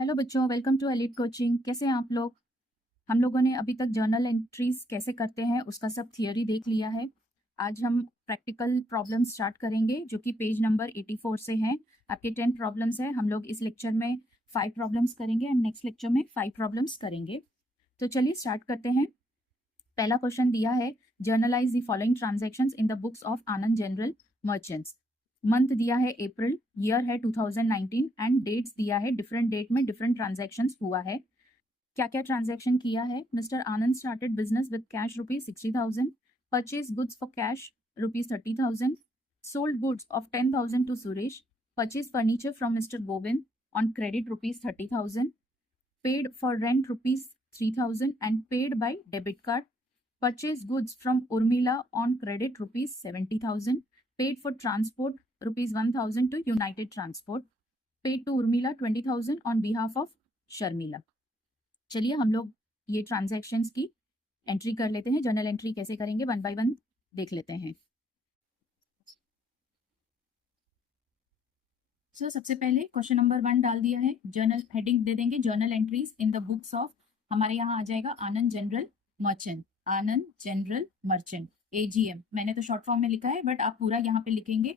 Hello बच्चों, welcome to elite coaching. कैसे हैं आप लोग? हम लोगों ने अभी तक जर्नल एंट्रीज कैसे करते हैं उसका सब थियोरी देख लिया है। आज हम प्रैक्टिकल प्रॉब्लम स्टार्ट करेंगे जो कि पेज नंबर 84 से हैं। आपके 10 प्रॉब्लम्स हैं। हम लोग इस लेक्चर में 5 प्रॉब्लम्स करेंगे एंड नेक्स्ट लेक्चर में 5 प्रॉब्लम्स करेंगे। तो चलिए स्टार्ट करते हैं। पहला क्वेश्चन दिया है, generalized the following transactions in the books of Anand general merchants. Month दिया है अप्रैल, ईयर है 2019 एंड डेट्स दिया है, डिफरेंट डेट में डिफरेंट ट्रांजैक्शंस हुआ है। क्या क्या ट्रांजैक्शन किया है? Mister Anand started business with cash ₹60,000, purchase goods for cash ₹30,000, sold goods of 10,000 to Suresh, purchase furniture from mister Govind on credit ₹30,000, paid for rent ₹3,000 and paid by debit card, purchase goods from Urmila on credit ₹70,000, paid for transport ₹1,000 to United Transport, paid to Urmila 20,000 on behalf of Sharmila। चलिए हम लोग ये transactions की entry कर लेते हैं। Journal entry कैसे करेंगे वन बाय वन देख लेते हैं। सो सबसे पहले क्वेश्चन नंबर 1 डाल दिया है। जर्नल हेडिंग दे देंगे, journal entries in the books of, हमारे यहाँ आ जाएगा आनंद जनरल मर्चेंट। आनंद जनरल मर्चेंट AGM, मैंने तो शॉर्ट फॉर्म में लिखा है बट आप पूरा यहाँ पे लिखेंगे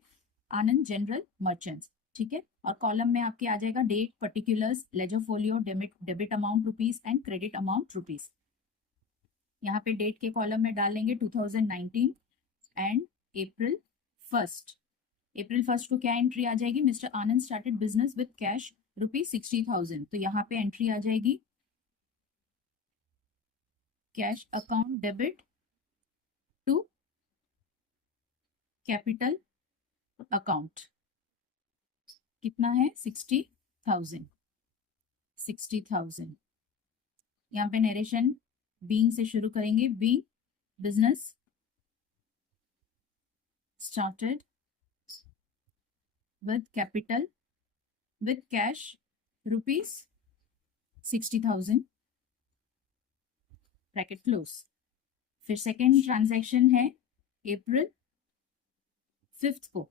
आनंद जनरल मर्चेंट्स, ठीक है। और कॉलम में आपके आ जाएगा date, particulars, ledger folio, debit amount rupees and credit amount rupees. यहाँ पे डेट के कॉलम में डालेंगे 2019 and April 1st। April 1st को क्या एंट्री आ जाएगी? Mister Anand started business with cash ₹60,000, तो यहाँ पे एंट्री आ जाएगी cash account debit to capital account. कितना है? 60,000। 60,000। यहाँ पे नरेशन बीइंग से शुरू करेंगे। Being business started with capital with cash ₹60,000 bracket close. फिर सेकेंड ट्रांजैक्शन है अप्रैल 5th को,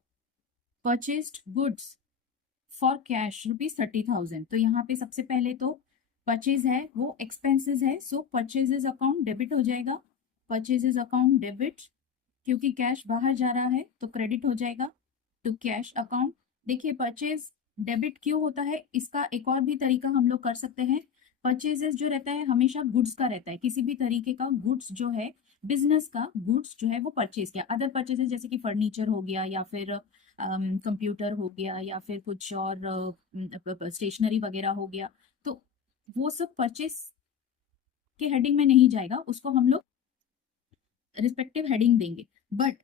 परचेस्ड गुड्स फॉर कैश ₹30,000। तो यहाँ पे सबसे पहले तो परचेज है वो एक्सपेंसेस है, सो परचेजेस अकाउंट डेबिट हो जाएगा। परचेजेस अकाउंट डेबिट, क्योंकि कैश बाहर जा रहा है तो क्रेडिट हो जाएगा टू कैश अकाउंट। देखिए परचेज डेबिट क्यों होता है, इसका एक और भी तरीका हम लोग कर सकते हैं। परचेजेस जो रहता है हमेशा गुड्स का रहता है, किसी भी तरीके का गुड्स जो है, बिजनेस का गुड्स जो है वो परचेज किया। अदर परचेजेस जैसे कि फर्नीचर हो गया या फिर कंप्यूटर हो गया या फिर कुछ और स्टेशनरी वगैरह हो गया, तो वो सब परचेज के हेडिंग में नहीं जाएगा, उसको हम लोग रिस्पेक्टिव हेडिंग देंगे। बट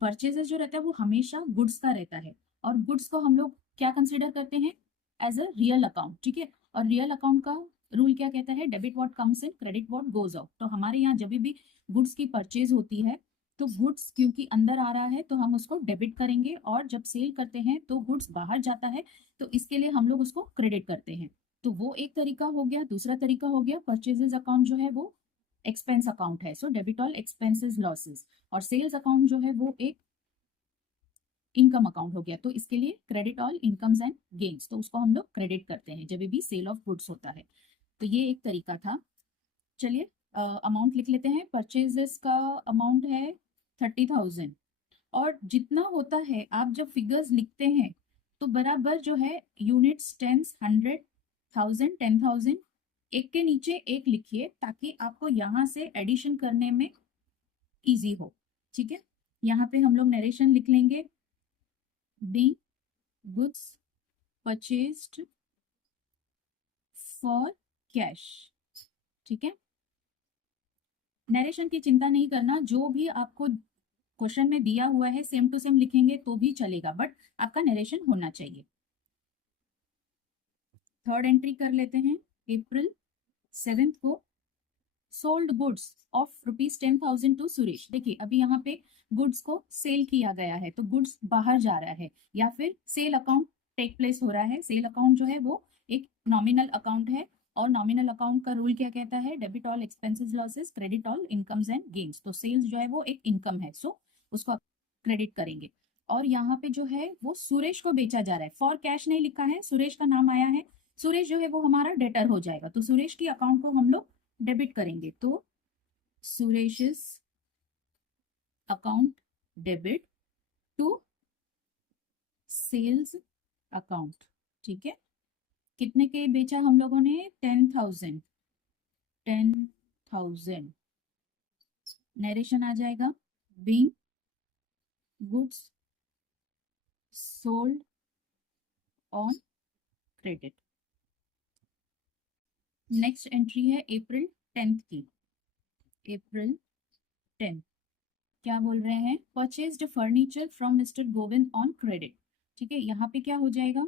परचेजेस जो रहता है वो हमेशा गुड्स का रहता है, और गुड्स को हम लोग क्या कंसीडर करते हैं? एज अ रियल अकाउंट, ठीक है। और रियल अकाउंट का रूल क्या कहता है? Debit what comes in, credit what goes out. तो हमारे यहाँ जब भी गुड्स की परचेज होती है तो गुड्स क्योंकि अंदर आ रहा है तो हम उसको डेबिट करेंगे, और जब सेल करते हैं तो गुड्स बाहर जाता है तो इसके लिए हम लोग उसको क्रेडिट करते हैं। तो वो एक तरीका हो गया। दूसरा तरीका हो गया परचेजेस अकाउंट जो है वो एक्सपेंस अकाउंट है, so debit all expenses losses. और सेल्स अकाउंट जो है वो एक इनकम अकाउंट हो गया, तो इसके लिए credit all incomes and gains, तो उसको हम लोग क्रेडिट करते हैं जब भी सेल ऑफ गुड्स होता है। तो ये एक तरीका था। चलिए अमाउंट लिख लेते हैं। परचेजेस का अमाउंट है 30,000, और जितना होता है आप जब फिगर्स लिखते हैं तो बराबर जो है यूनिट्स, टेंस, 100,000, 10,000 एक के नीचे एक लिखिए ताकि आपको यहाँ से एडिशन करने में इजी हो, ठीक है। यहाँ पे हम लोग नरेशन लिख लेंगे, being goods purchased for cash, ठीक है। नरेशन की चिंता नहीं करना, जो भी आपको क्वेश्चन में दिया हुआ है सेम टू सेम लिखेंगे तो भी चलेगा, बट आपका नरेशन होना चाहिए। थर्ड एंट्री कर लेते हैं। अप्रैल 7th को sold goods of ₹10,000 to Suresh. देखिए अभी यहाँ पे गुड्स को सेल किया गया है तो गुड्स बाहर जा रहा है, या फिर सेल अकाउंट टेक प्लेस हो रहा है। सेल अकाउंट जो है वो एक नॉमिनल अकाउंट है, और नॉमिनल अकाउंट का रूल क्या कहता है? Debit all expenses losses, credit all incomes and gains. तो सेल्स जो है वो एक इनकम है, सो उसको आप क्रेडिट करेंगे। और यहाँ पे जो है वो सुरेश को बेचा जा रहा है, फॉर कैश नहीं लिखा है, सुरेश का नाम आया है सुरेश जो है वो हमारा डेटर हो जाएगा, तो सुरेश की अकाउंट को हम लोग डेबिट करेंगे, तो Suresh account debit to sales account. ठीक है, कितने के बेचा हम लोगों ने? 10,000। 10,000 नरेशन आ जाएगा, being goods sold on credit. Next entry है अप्रैल 10th की। अप्रैल 10 क्या बोल रहे हैं? Purchased furniture from mister Govind on credit. ठीक है, यहाँ पे क्या हो जाएगा?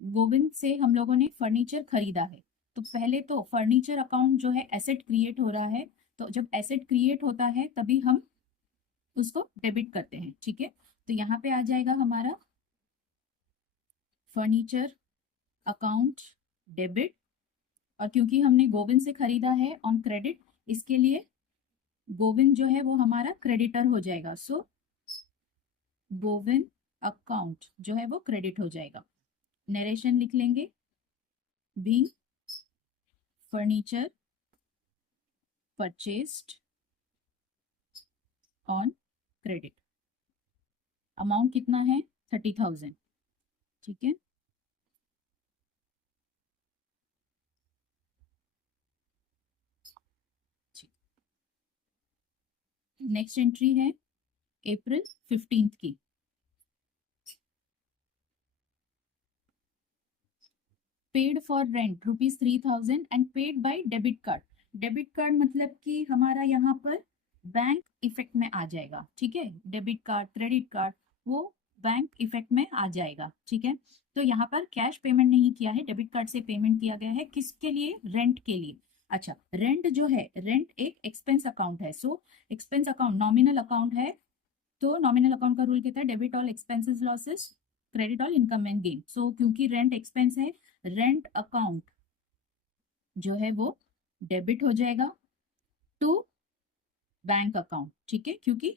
गोविंद से हम लोगों ने फर्नीचर खरीदा है, तो पहले तो फर्नीचर अकाउंट जो है एसेट क्रिएट हो रहा है, तो जब एसेट क्रिएट होता है तभी हम उसको डेबिट करते हैं। ठीक है, तो यहाँ पे आ जाएगा हमारा फर्नीचर अकाउंट डेबिट, और क्योंकि हमने गोविंद से खरीदा है ऑन क्रेडिट, इसके लिए गोविंद जो है वो हमारा क्रेडिटर हो जाएगा, सो गोविंद अकाउंट जो है वो क्रेडिट हो जाएगा। नरेशन लिख लेंगे, being furniture purchased on credit. Amount कितना है? 30,000। ठीक है, नेक्स्ट एंट्री है अप्रैल 15th की। Paid for rent ₹3,000 and paid bye debit card. Debit card मतलब कि हमारा यहाँ पर बैंक इफेक्ट में आ जाएगा। ठीक है, डेबिट कार्ड क्रेडिट कार्ड वो बैंक इफेक्ट में आ जाएगा। ठीक है, तो यहाँ पर कैश पेमेंट नहीं किया है, डेबिट कार्ड से पेमेंट किया गया है। किसके लिए? रेंट के लिए। अच्छा, रेंट जो है, रेंट एक एक्सपेंस अकाउंट है, so expense account nominal account है, तो नॉमिनल अकाउंट का रूल कहता है debit all expenses losses credit all income and gain. So क्योंकि रेंट एक्सपेंस है, रेंट अकाउंट जो है वो डेबिट हो जाएगा टू बैंक अकाउंट। ठीक है, क्योंकि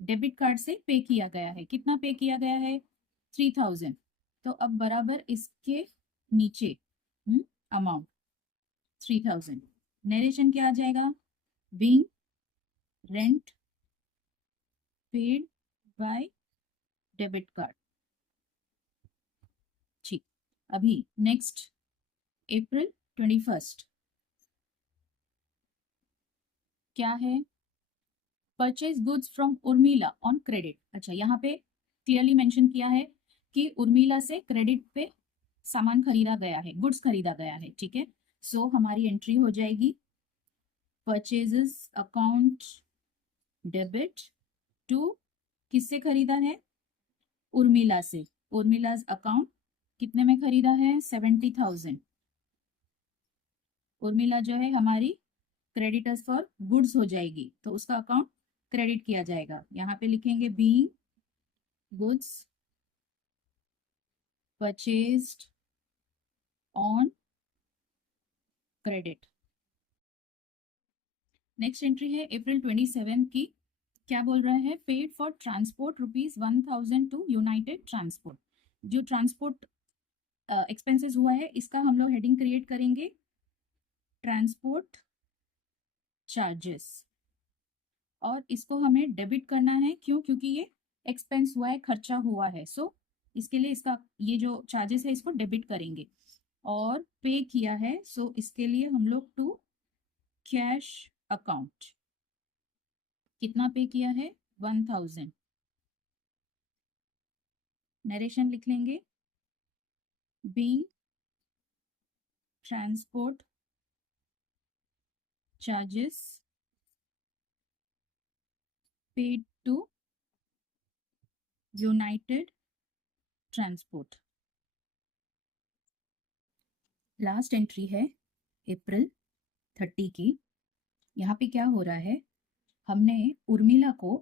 डेबिट कार्ड से पे किया गया है। कितना पे किया गया है? 3,000। तो अब बराबर इसके नीचे अमाउंट 3,000। नरेशन क्या आ जाएगा? Being rent paid bye debit card. ठीक, अभी नेक्स्ट अप्रैल 21 क्या है? Purchase goods from Urmila on credit. अच्छा, यहाँ पे क्लियरली मेंशन किया है कि उर्मिला से क्रेडिट पे सामान खरीदा गया है, गुड्स खरीदा गया है। ठीक है, सो हमारी एंट्री हो जाएगी परचेजेस अकाउंट डेबिट टू, किससे खरीदा है? उर्मिला से। उर्मिला अकाउंट कितने में खरीदा है? 70,000। उर्मिला जो है हमारी क्रेडिटर्स फॉर गुड्स हो जाएगी, तो उसका अकाउंट क्रेडिट किया जाएगा। यहाँ पे लिखेंगे being goods purchased on credit. Next entry है अप्रैल 27 की। क्या बोल रहा है? Paid for transport ₹1,000 to United Transport. जो ट्रांसपोर्ट एक्सपेंसेस हुआ है, इसका हम लोग हेडिंग क्रिएट करेंगे ट्रांसपोर्ट चार्जेस, और इसको हमें डेबिट करना है। क्यों? क्योंकि ये एक्सपेंस हुआ है, खर्चा हुआ है, सो इसके लिए इसका ये जो चार्जेस है इसको डेबिट करेंगे। और पे किया है, सो इसके लिए हम लोग टू कैश अकाउंट। कितना पे किया है? 1,000। नरेशन लिख लेंगे, being transport charges paid to United Transport. Last entry है अप्रैल 30 की। यहाँ पे क्या हो रहा है? हमने उर्मिला को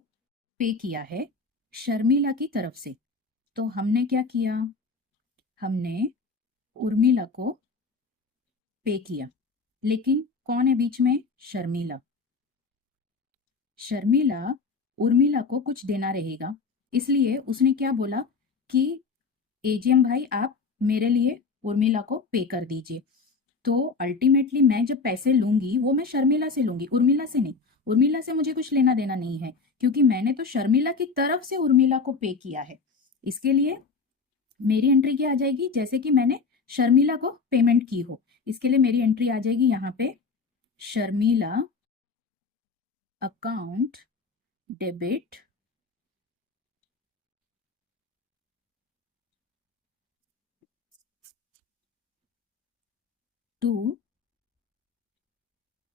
पे किया है शर्मिला की तरफ से, तो हमने क्या किया? हमने उर्मिला को पे किया, लेकिन कौन है बीच में? शर्मिला। शर्मिला उर्मिला को कुछ देना रहेगा, इसलिए उसने क्या बोला कि एजीएम भाई आप मेरे लिए उर्मिला को पे कर दीजिए। तो अल्टीमेटली मैं जब पैसे लूंगी वो मैं शर्मिला से लूंगी, उर्मिला से नहीं। उर्मिला से मुझे कुछ लेना देना नहीं है, क्योंकि मैंने तो शर्मिला की तरफ से उर्मिला को पे किया है। इसके लिए मेरी एंट्री क्या आ जाएगी, जैसे कि मैंने शर्मिला को पेमेंट की हो। इसके लिए मेरी एंट्री आ जाएगी यहाँ पे, Sharmila account debit to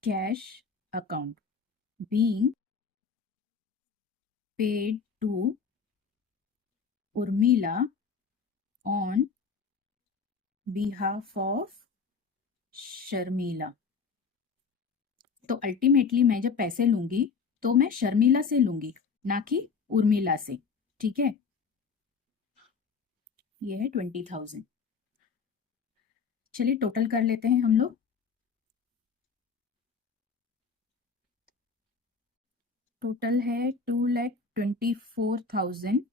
cash account being paid to Urmila on behalf of Sharmila. तो अल्टीमेटली मैं जब पैसे लूंगी तो मैं शर्मिला से लूंगी, ना कि उर्मिला से। ठीक है, ये है 20,000। चलिए टोटल कर लेते हैं हम लोग। टोटल है 2,24,000।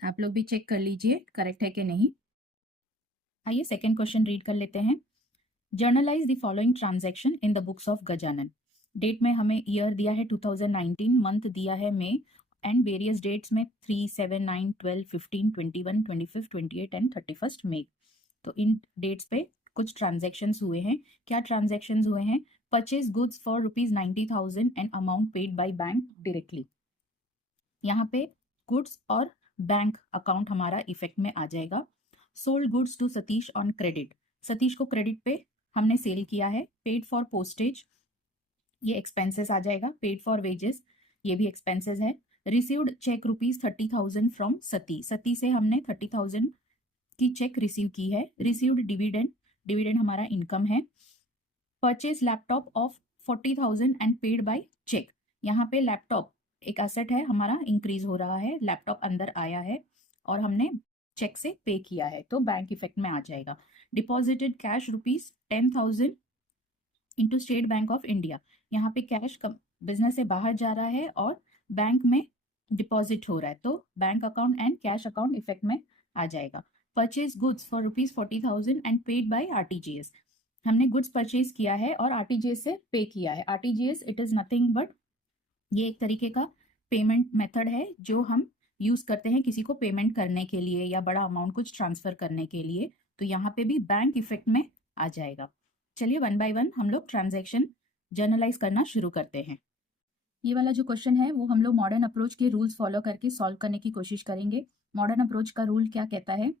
आप लोग भी चेक कर लीजिए करेक्ट है कि नहीं। आइए सेकेंड क्वेश्चन रीड कर लेते हैं। Generalized the following transaction in the books of Gajanan. Date में हमें ईयर दिया है 2019, मंथ दिया है मई, एंड वेरियस डेट्स में 3, 7, 9, 12, 15, 21, 25, 28 एंड 31 मई। तो इन डेट्स पे कुछ ट्रांजैक्शंस हुए हैं। क्या ट्रांजैक्शंस हुए हैं? Purchase goods for ₹90,000 and amount paid by bank directly. यहाँ पे गुड्स और बैंक अकाउंट हमारा इफेक्ट में आ जाएगा। Sold goods to Satish on credit, Satish को क्रेडिट पे हमने सेल किया है। पेड फॉर पोस्टेज, ये एक्सपेंसेस आ जाएगा। पेड फॉर वेजेस, ये भी एक्सपेंसेस है। Received cheque ₹30,000 from Sati, Sati से हमने 30,000 की चेक रिसीव की है। रिसीव्ड डिविडेंड, डिविडेंड हमारा इनकम है। Purchase laptop of 40,000 and paid by cheque, यहाँ पे लैपटॉप एक एसेट है हमारा, इंक्रीज हो रहा है, लैपटॉप अंदर आया है और हमने चेक से पे किया है, तो बैंक इफेक्ट में आ जाएगा। Deposited cash ₹10,000 into state Bank of India, यहाँ पे कैश बिजनेस से बाहर जा रहा है और बैंक में डिपॉजिट हो रहा है, तो bank account and cash account effect में आ जाएगा। Purchase goods for ₹40,000 and paid bye RTGS, हमने गुड्स परचेज किया है और आरटीजीएस से पे किया है। RTGS it is nothing but ये एक तरीके का पेमेंट मेथड है जो हम यूज करते हैं किसी को पेमेंट करने के लिए या बड़ा अमाउंट कुछ ट्रांसफर करने के लिए, तो यहाँ पे भी बैंक इफेक्ट में आ जाएगा। चलिए वन बाय वन हम लोग ट्रांजैक्शन जर्नलाइज करना शुरू करते हैं। ये वाला जो क्वेश्चन है वो हम लोग मॉडर्न अप्रोच के रूल्स फॉलो करके सॉल्व करने की कोशिश करेंगे। मॉडर्न अप्रोच का रूल क्या कहता है?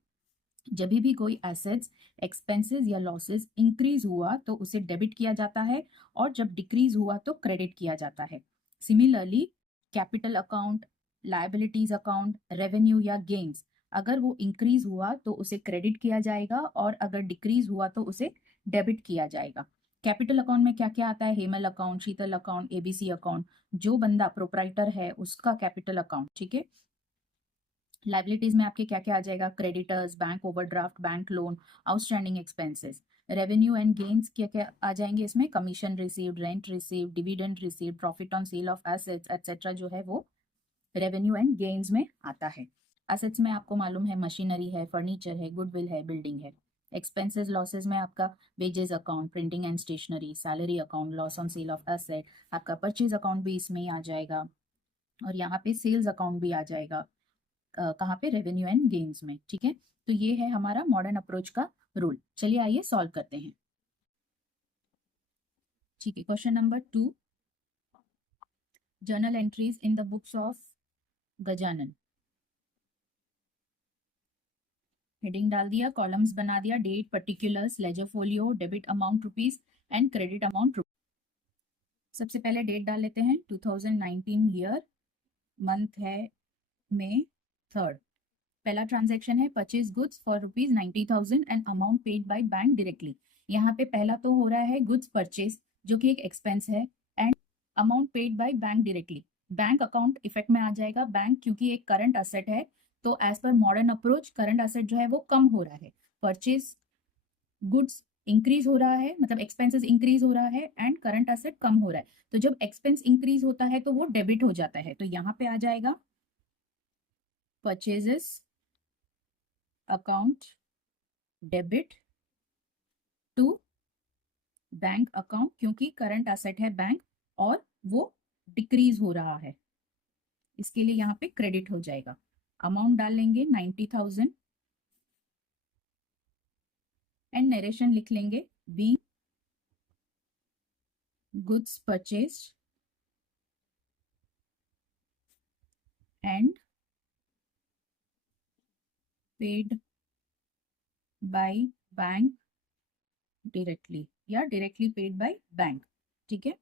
जब भी कोई एसेट्स, एक्सपेंसेस या लॉसेस इंक्रीज हुआ तो उसे डेबिट किया जाता है और जब डिक्रीज हुआ तो क्रेडिट किया जाता है। Similarly capital account, liabilities account, revenue या गेन्स, अगर वो इंक्रीज हुआ तो उसे क्रेडिट किया जाएगा और अगर डिक्रीज हुआ तो उसे डेबिट किया जाएगा। कैपिटल अकाउंट में क्या क्या आता है? हेमल अकाउंट, शीतल अकाउंट, एबीसी अकाउंट, जो बंदा प्रोप्राइटर है उसका कैपिटल अकाउंट। ठीक है, लाइबिलिटीज में आपके क्या क्या आ जाएगा? Creditors, bank overdraft, bank loan, outstanding expenses. Revenue and gains क्या क्या आ जाएंगे इसमें? Commission received, rent received, dividend received, profit on sale of assets etcetera, जो है वो रेवेन्यू एंड गेन्स में आता है। एसेट्स में आपको मालूम है मशीनरी है, फर्नीचर है, गुडविल है, बिल्डिंग है। एक्सपेंसेस लॉसेज में आपका wages account, printing and stationery, salary account, loss on sale of asset, आपका परचेज अकाउंट भी इसमें ही आ जाएगा और यहाँ पे सेल्स अकाउंट भी आ जाएगा। कहाँ पे? रेवेन्यू एंड गेन्स में। ठीक है, तो ये है हमारा मॉडर्न अप्रोच का रूल। चलिए आइए सॉल्व करते हैं। ठीक है, question number 2, journal entries in the books of Gajanan. Heading डाल दिया, कॉलम्स बना दिया, date, particulars, ledger folio, debit amount rupees and credit amount rupees. सबसे पहले डेट डाल लेते हैं, 2019 ईयर, मंथ है मई 3rd। पहला ट्रांजैक्शन है purchase goods for ₹90,000 and amount paid by bank directly. यहाँ पे पहला तो हो रहा है गुड्स परचेज जो कि एक एक्सपेंस है, and amount paid by bank directly, bank account effect में आ जाएगा। बैंक क्योंकि एक करंट असेट है तो as per modern approach current asset जो है वो कम हो रहा है। परचेज गुड्स इंक्रीज हो रहा है, मतलब एक्सपेंसेस इंक्रीज हो रहा है एंड करंट असेट कम हो रहा है, तो जब एक्सपेंस इंक्रीज होता है तो वो डेबिट हो जाता है, तो यहाँ पे आ जाएगा purchases account debit to bank account, क्योंकि करंट एसेट है बैंक और वो डिक्रीज हो रहा है, इसके लिए यहाँ पे क्रेडिट हो जाएगा। अमाउंट डाल लेंगे 90,000 एंड नरेशन लिख लेंगे be goods purchased and paid by bank directly या डायरेक्टली पेड बाय बैंक। ठीक है।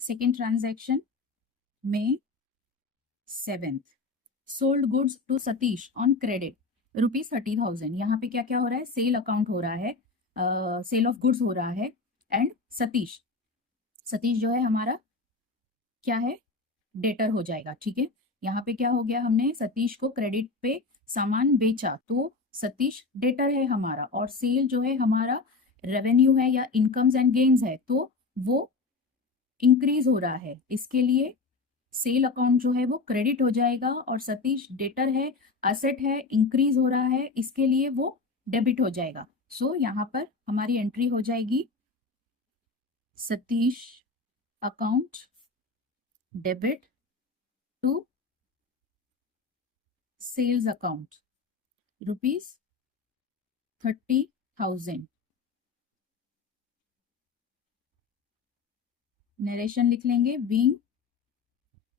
Second transaction May 7th, sold goods to Satish on credit ₹30,000। यहाँ पे क्या क्या हो रहा है, सेल अकाउंट हो रहा है, सेल ऑफ गुड्स हो रहा है एंड सतीश जो है हमारा क्या है, डेटर हो जाएगा। ठीक है। यहाँ पे क्या हो गया, हमने सतीश को क्रेडिट पे सामान बेचा तो सतीश डेटर है हमारा, और सेल जो है हमारा रेवेन्यू है या इनकम्स एंड गेन्स है, तो वो इंक्रीज हो रहा है, इसके लिए सेल अकाउंट जो है वो क्रेडिट हो जाएगा, और सतीश डेटर है, असेट है, इंक्रीज हो रहा है, इसके लिए वो डेबिट हो जाएगा। सो यहाँ पर हमारी एंट्री हो जाएगी Satish account debit to sales account ₹30,000। Narration लिख लेंगे being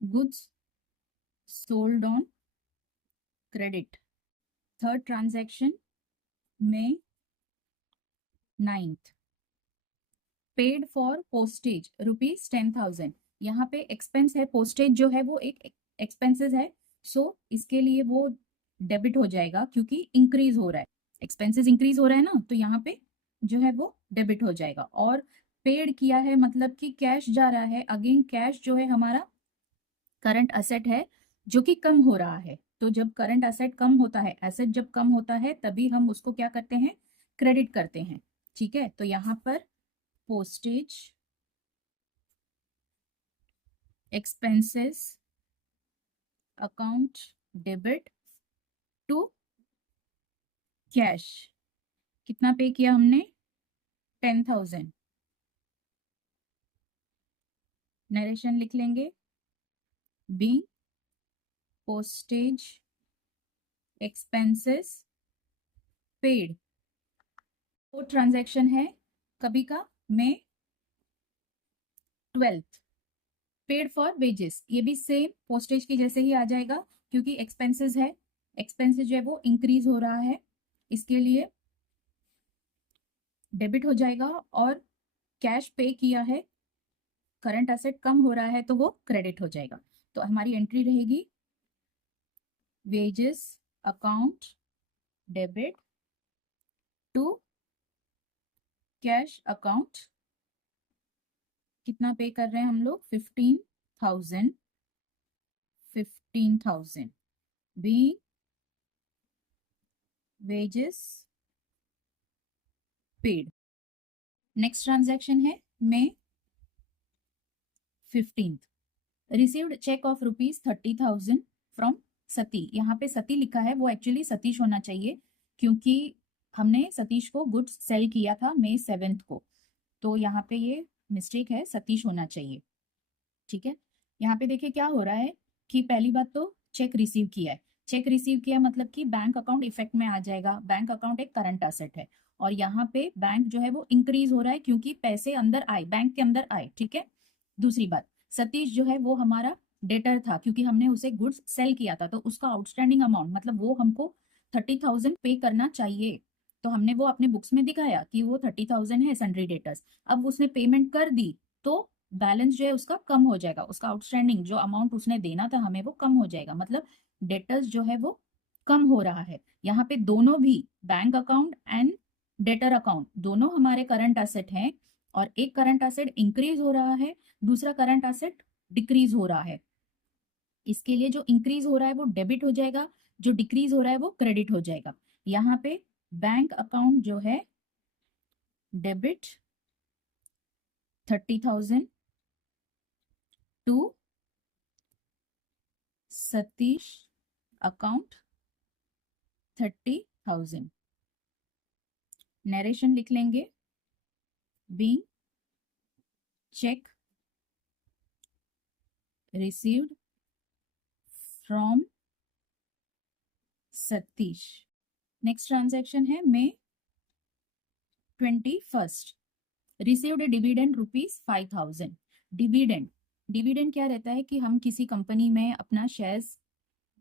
goods sold on credit. Third transaction May 9th, paid for postage ₹10,000। यहाँ पे एक्सपेंस है, पोस्टेज जो है वो एक एक्सपेंसेस है, सो इसके लिए वो डेबिट हो जाएगा क्योंकि इंक्रीज हो रहा है, एक्सपेंसेस इंक्रीज हो रहा है ना, तो यहाँ पे जो है वो डेबिट हो जाएगा। और पेड किया है मतलब कि कैश जा रहा है, अगेन कैश जो है हमारा करंट असेट है जो कि कम हो रहा है, तो जब करंट असेट कम होता है, एसेट जब कम होता है तभी हम उसको क्या करते हैं, क्रेडिट करते हैं। ठीक है। तो यहाँ पर postage expenses account debit to cash, कितना पे किया हमने, 10,000। नरेशन लिख लेंगे बी पोस्टेज एक्सपेंसेस पेड। वो ट्रांजैक्शन है कभी का May 12th, paid for wages, ये भी सेम पोस्टेज की जैसे ही आ जाएगा क्योंकि एक्सपेंसेस है, एक्सपेंसेस जो है वो इंक्रीज हो रहा है, इसके लिए डेबिट हो जाएगा, और कैश पे किया है, करंट एसेट कम हो रहा है तो वो क्रेडिट हो जाएगा। तो हमारी एंट्री रहेगी wages account debit to cash account. कितना पे कर रहे हैं हम लोग, 15,000 be wages paid. Next transaction है May 15th, received cheque of ₹30,000 from Sati. यहाँ पे सती लिखा है, वो एक्चुअली सतीश होना चाहिए क्योंकि हमने सतीश को गुड्स सेल किया था May 7th को, तो यहाँ पे ये मिस्टेक है, सतीश होना चाहिए। ठीक है। यहाँ पे देखिए क्या हो रहा है कि पहली बात तो चेक रिसीव किया है, चेक रिसीव किया मतलब कि बैंक अकाउंट इफेक्ट में आ जाएगा, बैंक अकाउंट एक करंट एसेट है, और यहाँ पे बैंक जो है वो इंक्रीज हो रहा है क्योंकि पैसे अंदर आए, बैंक के अंदर आए। ठीक है। दूसरी बात, सतीश जो है वो हमारा डेटर था क्योंकि हमने उसे गुड्स सेल किया था, तो उसका आउटस्टैंडिंग अमाउंट मतलब वो हमको 30,000 पे करना चाहिए, तो हमने वो अपने बुक्स में दिखाया कि वो 30,000 है सन्ड्री डेटर्स। अब उसने पेमेंट कर दी तो बैलेंस जो है उसका कम हो जाएगा, उसका आउटस्टैंडिंग जो अमाउंट उसने देना था हमें वो कम हो जाएगा, मतलब डेटर्स जो है वो कम हो रहा है। यहाँ पे दोनों भी bank account and debtor account दोनों हमारे करंट एसेट हैं, और एक करंट एसेट इंक्रीज हो रहा है, दूसरा करंट एसेट डिक्रीज हो रहा है, इसके लिए जो इंक्रीज हो रहा है वो डेबिट हो जाएगा, जो डिक्रीज हो रहा है वो क्रेडिट हो जाएगा। यहाँ पे बैंक अकाउंट जो है debit 30,000 to Satish account 30,000। Narration लिख लेंगे, being cheque received from Satish. Next transaction है May 21st, received dividend ₹5,000। Dividend, dividend क्या रहता है कि हम किसी कंपनी में अपना शेयर्स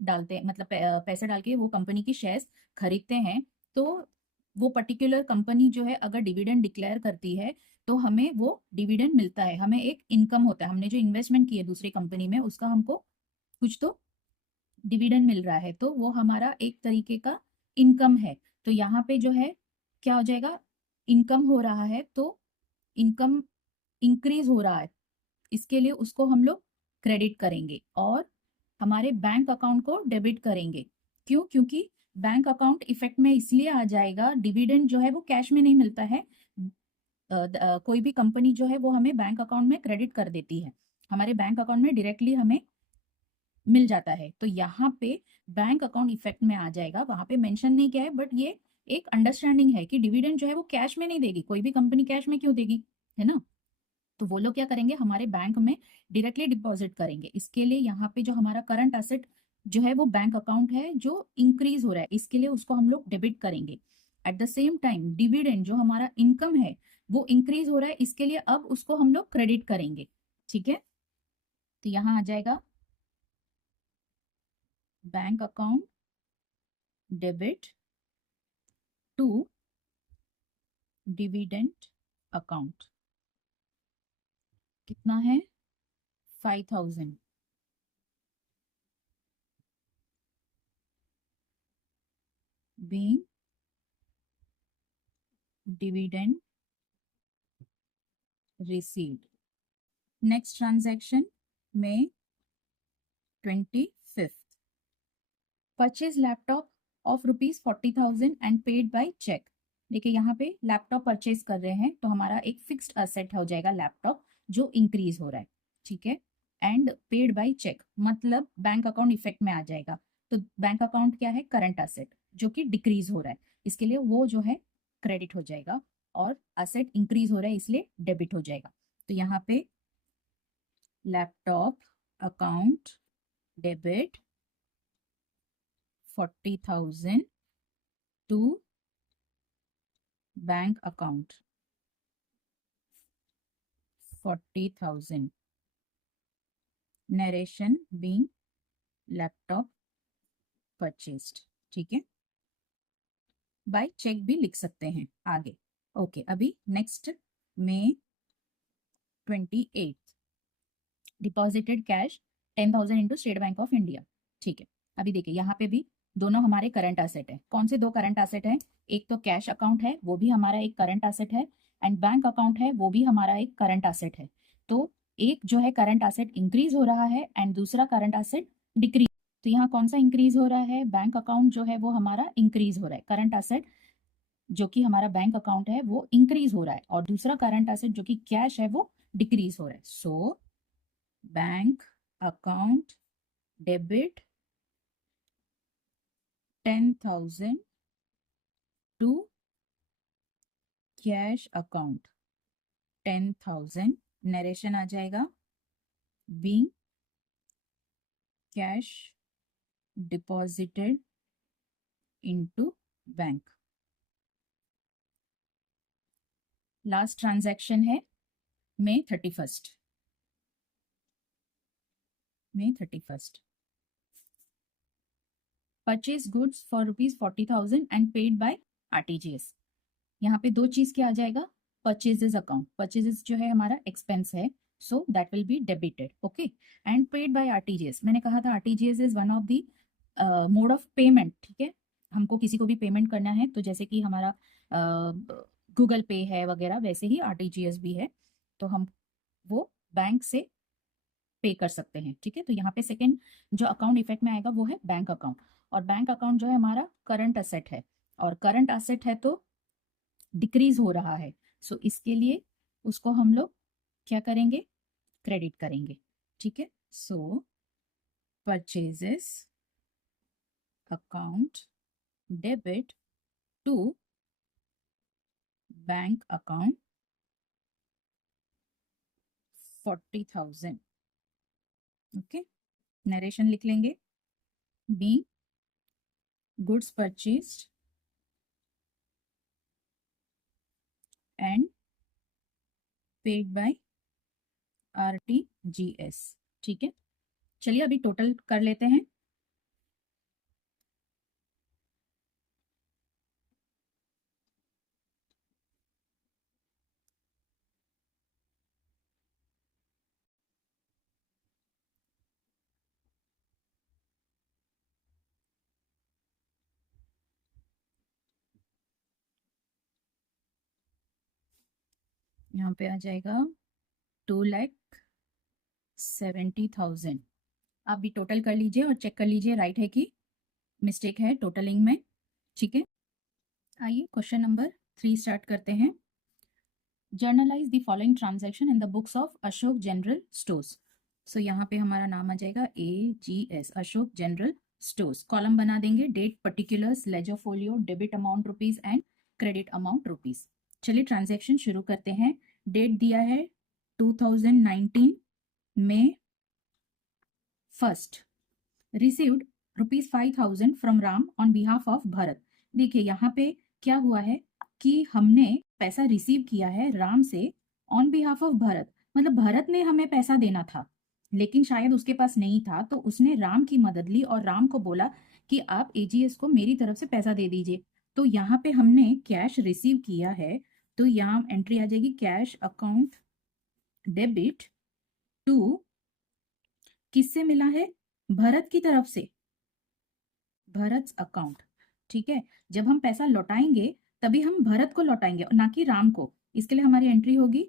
डालते हैं, मतलब पैसे डाल के वो कंपनी की शेयर्स खरीदते हैं। तो वो पर्टिकुलर कंपनी जो है अगर डिविडेंड डिक्लेयर करती है तो हमें वो डिविडेंड मिलता है, हमें एक इनकम होता है। हमने जो इन्वेस्टमेंट की है दूसरी कंपनी में उसका हमको कुछ तो डिविडेंड मिल रहा है, तो वो हमारा एक तरीके का इनकम है। तो यहाँ पे जो है क्या हो जाएगा, इनकम हो रहा है, तो इनकम इंक्रीज हो रहा है, इसके लिए उसको हम लोग क्रेडिट करेंगे और हमारे बैंक अकाउंट को डेबिट करेंगे। क्यों? क्योंकि बैंक अकाउंट इफेक्ट में इसलिए आ जाएगा, डिविडेंड जो है वो कैश में नहीं मिलता है। कोई भी कंपनी जो है वो हमें बैंक अकाउंट में क्रेडिट कर देती है, हमारे बैंक अकाउंट में डायरेक्टली हमें मिल जाता है। तो यहाँ पे बैंक अकाउंट इफेक्ट में आ जाएगा, वहां पे मेंशन नहीं किया है, बट ये एक अंडरस्टैंडिंग है कि डिविडेंड जो है वो कैश में नहीं देगी, कोई भी कंपनी कैश में क्यों देगी, है ना। तो वो लोग क्या करेंगे, हमारे बैंक में डायरेक्टली डिपॉजिट करेंगे। इसके लिए यहाँ पे जो हमारा करंट एसेट जो है वो बैंक अकाउंट है जो इंक्रीज हो रहा है, इसके लिए उसको हम लोग डेबिट करेंगे। At the same time dividend जो हमारा इनकम है वो इंक्रीज हो रहा है, इसके लिए अब उसको हम लोग क्रेडिट करेंगे। ठीक है, तो यहाँ आ जाएगा bank account debit to dividend account. कितना है, 5,000। being dividend received। Next transaction में 25th, purchase laptop of ₹40,000 and paid by cheque. देखिए यहाँ पे लैपटॉप परचेज कर रहे हैं तो हमारा एक फिक्स्ड असेट हो जाएगा लैपटॉप जो इंक्रीज हो रहा है। ठीक है, एंड पेड बाय चेक मतलब बैंक अकाउंट इफेक्ट में आ जाएगा। तो बैंक अकाउंट क्या है, करंट असेट जो कि डिक्रीज हो रहा है, इसके लिए वो जो है क्रेडिट हो जाएगा, और असेट इंक्रीज हो रहा है इसलिए डेबिट हो जाएगा। तो यहाँ पे laptop account debit 40,000 to bank account 40,000। Narration being laptop purchased. ठीक है, बाय चेक भी लिख सकते हैं आगे। ओके, अभी नेक्स्ट में 28, deposited cash 10,000 into state Bank of India. ठीक है, अभी देखिए यहाँ पे भी दोनों हमारे करंट एसेट है। कौन से दो करंट एसेट है, एक तो कैश अकाउंट है वो भी हमारा एक करंट एसेट है, एंड बैंक अकाउंट है वो भी हमारा एक करंट एसेट है। तो एक जो है करंट एसेट इंक्रीज हो रहा है एंड दूसरा करंट एसेट डिक्रीज। तो यहाँ कौन सा इंक्रीज हो रहा है, बैंक अकाउंट जो है वो हमारा इंक्रीज हो रहा है, करंट एसेट जो कि हमारा बैंक अकाउंट है वो इंक्रीज हो रहा है, और दूसरा करंट एसेट जो कि कैश है वो डिक्रीज हो रहा है। So bank account debit 10,000 to cash account 10,000। Narration आ जाएगा, being cash deposited into bank. Last transaction है May 31st, May 31st, purchase goods for ₹40,000 and paid by RTGS। यहाँ पे दो चीज क्या आ जाएगा, परचेजेस अकाउंट, परचेजेस जो है हमारा एक्सपेंस है, so that will be debited. Okay, and paid by RTGS, मैंने कहा था RTGS is one of the mode of payment. ठीक है, हमको किसी को भी पेमेंट करना है तो जैसे कि हमारा गूगल पे है वगैरह, वैसे ही RTGS भी है, तो हम वो बैंक से पे कर सकते हैं। ठीक है, तो यहाँ पे सेकेंड जो अकाउंट इफेक्ट में आएगा वो है बैंक अकाउंट, और बैंक अकाउंट जो है हमारा करंट असेट है, और करंट असेट है तो डिक्रीज हो रहा है, सो इसके लिए उसको हम लोग क्या करेंगे, क्रेडिट करेंगे। ठीक है, so purchases account debit to bank account 40,000। Okay, narration लिख लेंगे। Be goods purchased and paid by RTGS। ठीक है, चलिए अभी टोटल कर लेते हैं। यहाँ पे आ जाएगा 2,70,000। आप भी टोटल कर लीजिए और चेक कर लीजिए राइट है कि मिस्टेक है टोटलिंग में। ठीक है, आइए क्वेश्चन नंबर 3 स्टार्ट करते हैं। Generalized the following transaction in the books of Ashok general stores. So यहाँ पे हमारा नाम आ जाएगा AGS, Ashok general stores. Column बना देंगे, date, particulars, ledger folio, debit amount rupees and credit amount rupees. चलिए ट्रांजैक्शन शुरू करते हैं। डेट दिया है 2019 में 1st, received ₹5,000 from Ram on behalf of Bharat. देखिए यहाँ पे क्या हुआ है कि हमने पैसा रिसीव किया है राम से ऑन बिहाफ ऑफ भरत, मतलब भरत ने हमें पैसा देना था लेकिन शायद उसके पास नहीं था, तो उसने राम की मदद ली और राम को बोला कि आप AGS को मेरी तरफ से पैसा दे दीजिए। तो यहाँ पे हमने कैश रिसीव किया है, तो यहाँ एंट्री आ जाएगी कैश अकाउंट डेबिट टू, किससे मिला है? भरत की तरफ से, भरत अकाउंट। ठीक है, जब हम पैसा लौटाएंगे तभी हम भरत को लौटाएंगे ना कि राम को। इसके लिए हमारी एंट्री होगी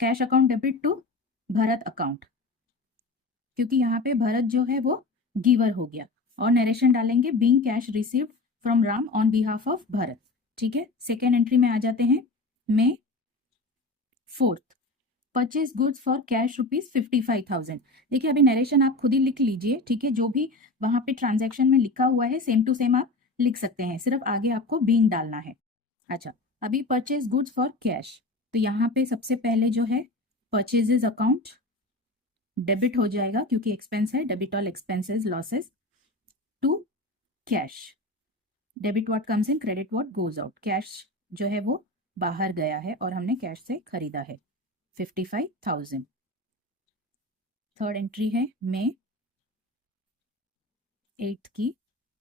cash account debit to Bharat account, क्योंकि यहाँ पे भरत जो है वो गिवर हो गया। और नरेशन डालेंगे being cash received from Ram on behalf of Bharat. ठीक है, सेकेंड एंट्री में आ जाते हैं। मे 4th, purchase goods for cash ₹55,000। देखिए अभी नरेशन आप खुद ही लिख लीजिए। ठीक है, जो भी वहां पे ट्रांजैक्शन में लिखा हुआ है सेम टू सेम आप लिख सकते हैं, सिर्फ आगे आपको बीइंग डालना है। अच्छा, अभी परचेज गुड्स फॉर कैश, तो यहाँ पे सबसे पहले जो है परचेजेस अकाउंट डेबिट हो जाएगा क्योंकि एक्सपेंस है, debit all expenses losses to cash. Debit what comes in, credit what goes out. Cash जो है वो बाहर गया है और हमने कैश से खरीदा है 55,000। थर्ड एंट्री है मे 8th की,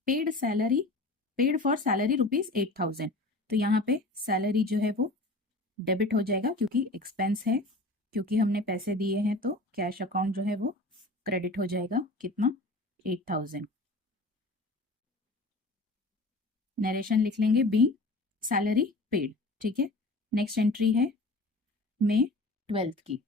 paid salary, paid for salary ₹8,000। तो यहाँ पे सैलरी जो है वो डेबिट हो जाएगा क्योंकि एक्सपेंस है, क्योंकि हमने पैसे दिए हैं, तो कैश अकाउंट जो है वो क्रेडिट हो जाएगा। कितना? 8,000। नरेशन लिख लेंगे बी सैलरी पेड। ठीक है, नेक्स्ट एंट्री है मे 12th की,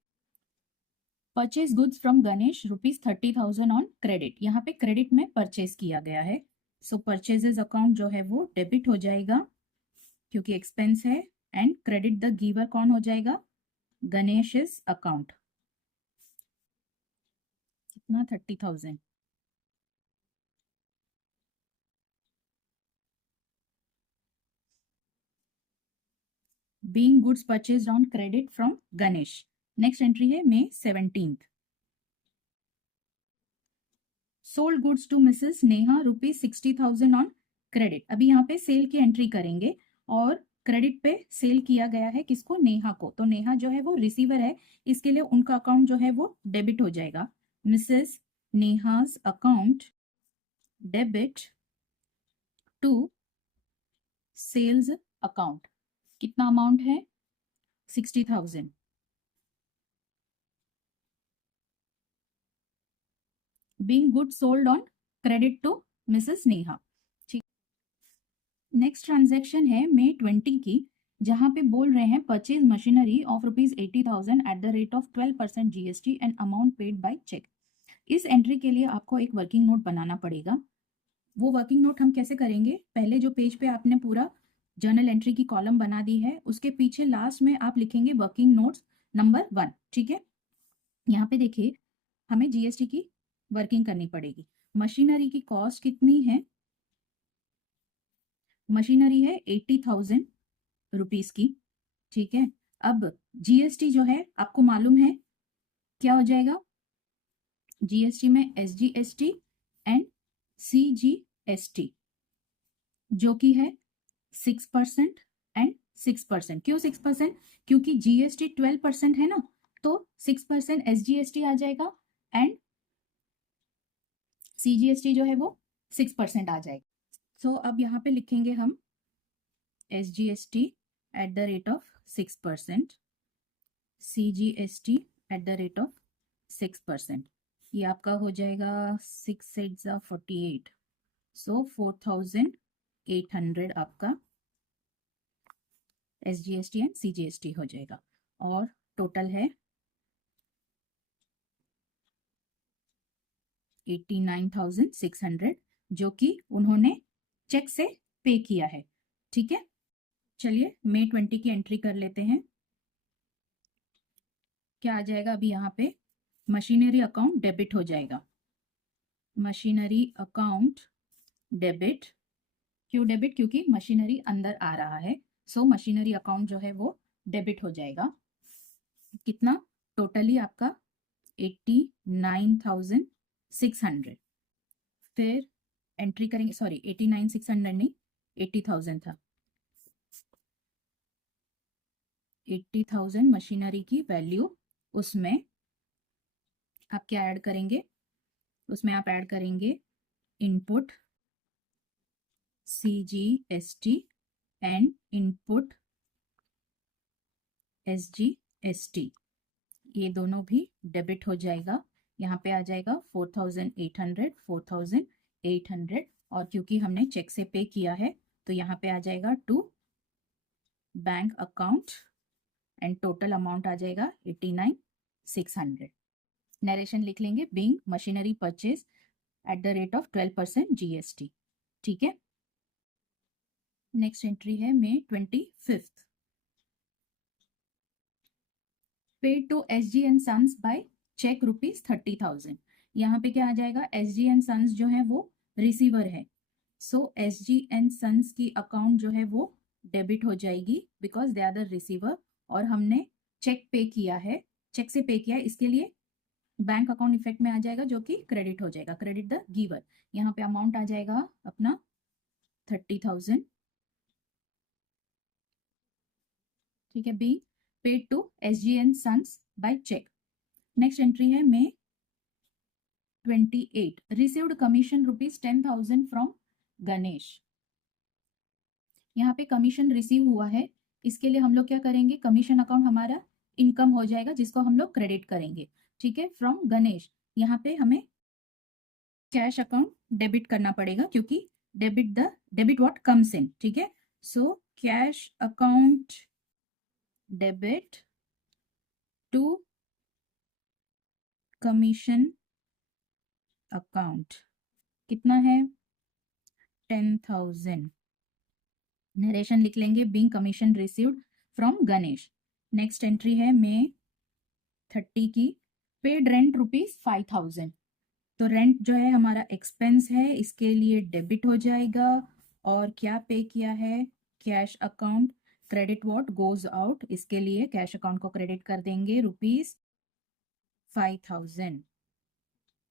purchase goods from Ganesh ₹30,000 on credit. यहाँ पे क्रेडिट में परचेज किया गया है, सो परचेजेस अकाउंट जो है वो डेबिट हो जाएगा क्योंकि एक्सपेंस है, एंड क्रेडिट द गिवर कौन हो जाएगा? गणेश अकाउंट। कितना? 30,000। being goods purchased on credit from Ganesh. Next entry है May 17th. Sold goods to Mrs. Neha ₹60,000 on credit. अभी यहाँ पे सेल की एंट्री करेंगे और क्रेडिट पे सेल किया गया है किसको? नेहा को। तो नेहा जो है वो रिसीवर है, इसके लिए उनका अकाउंट जो है वो डेबिट हो जाएगा। Mrs Neha's account debit to sales account. कितना अमाउंट है? 60,000। Being good sold on credit to Mrs Neha. ठीक, नेक्स्ट ट्रांजैक्शन है May 20 की, जहां पे बोल रहे हैं purchase machinery of ₹80,000 at the rate of 12% GST and amount paid by cheque. इस एंट्री के लिए आपको एक वर्किंग नोट बनाना पड़ेगा। वो वर्किंग नोट हम कैसे करेंगे? पहले जो पेज पे आपने पूरा जर्नल एंट्री की कॉलम बना दी है, उसके पीछे लास्ट में आप लिखेंगे वर्किंग नोट्स नंबर 1। ठीक है, यहाँ पे देखिए हमें GST की वर्किंग करनी पड़ेगी। मशीनरी की कॉस्ट कितनी है? मशीनरी है 80,000 रुपीज की, ठीक है। अब जीएसटी जो है आपको मालूम है क्या हो जाएगा, जीएसटी में एसजीएसटी एंड सीजीएसटी जो कि है 6% एंड 6%। क्यों 6%? क्योंकि जीएसटी 12% है ना, तो 6% एसजीएसटी आ जाएगा एंड सीजीएसटी जो है वो 6% आ जाएगा। सो अब यहाँ पे लिखेंगे हम SGST eight the rate of 6%, CGST eight the rate of 6%। ये आपका हो जाएगा 6 8 48, सो 4,800 आपका एसजीएसटी एंड सीजीएसटी हो जाएगा। और टोटल है 89,600 जो कि उन्होंने चेक से पे किया है, ठीक है। चलिए May 20 की एंट्री कर लेते हैं। क्या आ जाएगा अभी यहाँ पे, मशीनरी अकाउंट डेबिट हो जाएगा, मशीनरी अकाउंट डेबिट। क्यों डेबिट? क्योंकि मशीनरी अंदर आ रहा है, सो मशीनरी अकाउंट जो है वो डेबिट हो जाएगा। कितना? टोटली आपका 89,600। फिर एंट्री करेंगे, सॉरी 89,600 नहीं, 80,000 था। 80,000 मशीनरी की वैल्यू, उसमें आप क्या ऐड करेंगे, उसमें आप ऐड करेंगे input CGST and input SGST, ये दोनों भी डेबिट हो जाएगा। यहाँ पे आ जाएगा 4,800, 4,800, और क्योंकि हमने चेक से पे किया है तो यहाँ पे आ जाएगा to bank account and total amount आ जाएगा 89,600। नरेशन लिख लेंगे, being machinery purchase at the rate of 12% GST, ठीक है। नेक्स्ट एंट्री है May 25, paid to SG and sons by cheque ₹30,000। यहाँ पे क्या आ जाएगा, एसजी एंड सन्स जो है वो रिसीवर है, सो एसजी एंड सन्स की अकाउंट जो है वो डेबिट हो जाएगी because they are the receiver, और हमने चेक पे किया है, चेक से पे किया है, इसके लिए बैंक अकाउंट इफेक्ट में आ जाएगा जो कि क्रेडिट हो जाएगा, क्रेडिट द गिवर। यहाँ पे अमाउंट आ जाएगा अपना 30,000, ठीक है, be paid to SG and sons by cheque. Next entry है May 28, received commission ₹10,000 from Ganesh. यहाँ पे कमीशन रिसीव हुआ है, इसके लिए हम लोग क्या करेंगे, कमीशन अकाउंट हमारा इनकम हो जाएगा जिसको हम लोग क्रेडिट करेंगे, ठीक है, फ्रॉम गणेश। यहाँ पे हमें कैश अकाउंट डेबिट करना पड़ेगा क्योंकि डेबिट व्हाट कम्स इन, ठीक है। So cash account debit to commission account, कितना है, 10,000। नरेशन लिख लेंगे, being commission received from Ganesh. Next entry है May 30 की, पेड रेंट ₹5,000। तो रेंट जो है हमारा एक्सपेंस है, इसके लिए डेबिट हो जाएगा। और क्या पे किया है, cash account credit what goes out, इसके लिए कैश अकाउंट को क्रेडिट कर देंगे ₹5,000,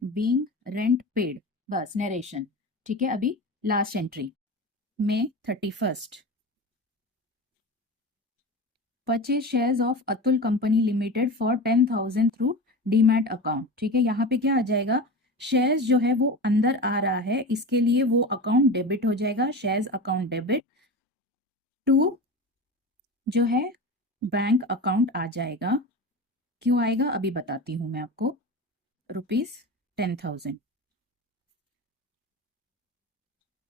बीइंग रेंट पेड। बस नरेशन, ठीक है। अभी last entry May 31, purchase shares of Atul company limited for 10,000 through demat account, ठीक है। यहाँ पे क्या आ जाएगा, शेयर्स जो है वो अंदर आ रहा है, इसके लिए वो अकाउंट डेबिट हो जाएगा, शेयर्स अकाउंट डेबिट टू जो है बैंक अकाउंट आ जाएगा। क्यों आएगा अभी बताती हूँ मैं आपको, ₹10,000।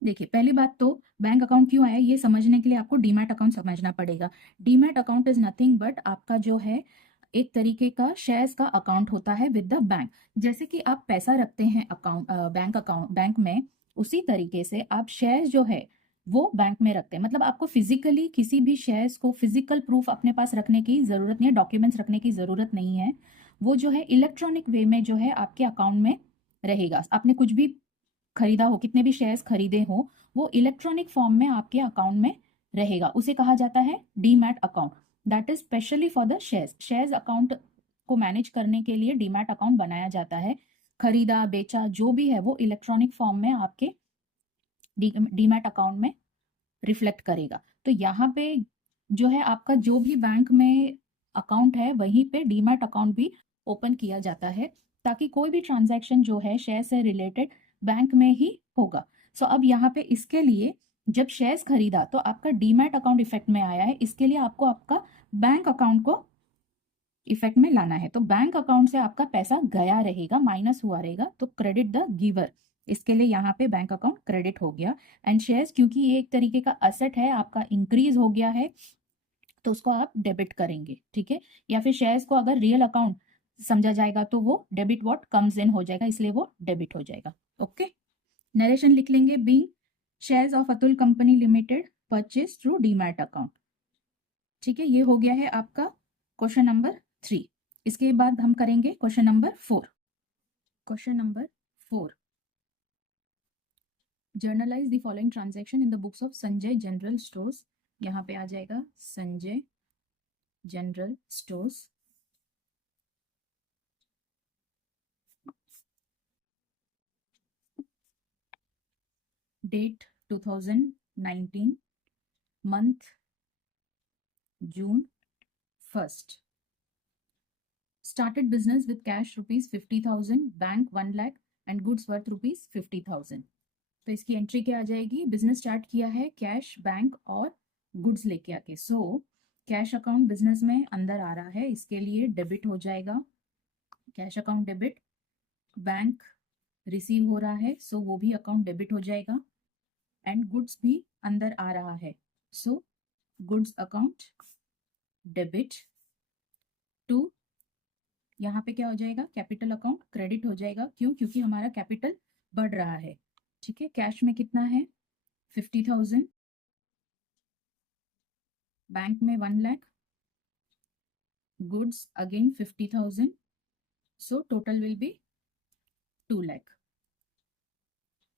देखिए पहली बात तो बैंक अकाउंट क्यों आया ये समझने के लिए आपको डीमैट अकाउंट समझना पड़ेगा। Demat account is nothing but आपका जो है एक तरीके का शेयर्स का अकाउंट होता है विद द बैंक। जैसे कि आप पैसा रखते हैं बैंक में, उसी तरीके से आप शेयर्स जो है वो बैंक में रखते हैं। मतलब आपको फिजिकली किसी भी शेयर्स को फिजिकल प्रूफ अपने पास रखने की जरूरत नहीं है, डॉक्यूमेंट्स रखने की जरूरत नहीं है। वो जो है इलेक्ट्रॉनिक वे में जो है आपके अकाउंट में रहेगा। आपने कुछ भी खरीदा हो, कितने भी शेयर्स खरीदे हो, वो इलेक्ट्रॉनिक फॉर्म में आपके अकाउंट में रहेगा, उसे कहा जाता है demat account. That is specially for the shares. Shares account को मैनेज करने के लिए डीमैट अकाउंट बनाया जाता है। खरीदा बेचा जो भी है वो इलेक्ट्रॉनिक फॉर्म में आपके डीमैट अकाउंट में रिफ्लेक्ट करेगा। तो यहाँ पे जो है आपका जो भी बैंक में अकाउंट है वहीं पे डीमैट अकाउंट भी ओपन किया जाता है, ताकि कोई भी ट्रांजैक्शन जो है शेयर से रिलेटेड बैंक में ही होगा। सो अब यहाँ पे इसके लिए जब शेयर्स खरीदा तो आपका डीमैट अकाउंट इफेक्ट में आया है, इसके लिए आपको आपका बैंक अकाउंट को इफेक्ट में लाना है। तो बैंक अकाउंट से आपका पैसा गया रहेगा, माइनस हुआ रहेगा, तो क्रेडिट द गिवर, इसके लिए यहाँ पे बैंक अकाउंट क्रेडिट हो गया। एंड शेयर्स क्योंकि ये एक तरीके का असेट है, आपका इंक्रीज हो गया है, तो उसको आप डेबिट करेंगे, ठीक है। या फिर शेयर्स को अगर रियल अकाउंट समझा जाएगा तो वो डेबिट व्हाट कम्स इन हो जाएगा, इसलिए वो डेबिट हो जाएगा। ओके, नरेशन लिख लेंगे। Being shares of Atul company limited purchase through demat account. ठीक है, ये हो गया है आपका क्वेश्चन नंबर 3। इसके बाद हम करेंगे question number 4। Question number 4, journalise the following transaction in the books of Sanjay general stores. यहाँ पे आ जाएगा Sanjay general stores. Date 2019, month June 1st, started business with cash rupees 50,000, bank 1 lakh and goods worth rupees 50,000। तो इसकी एंट्री क्या आ जाएगी? Business start किया है कैश, बैंक और गुड्स लेके आके। सो कैश अकाउंट बिजनेस में अंदर आ रहा है, इसके लिए डेबिट हो जाएगा, cash account debit. Bank receive हो रहा है, सो वो भी अकाउंट डेबिट हो जाएगा। एंड गुड्स भी अंदर आ रहा है, so goods account debit to, यहाँ पे क्या हो जाएगा? कैपिटल अकाउंट क्रेडिट हो जाएगा। क्यों? क्योंकि हमारा कैपिटल बढ़ रहा है। ठीक है, कैश में कितना है? 50,000, बैंक में 1 lakh, goods again 50,000, so total will be 2 lakh.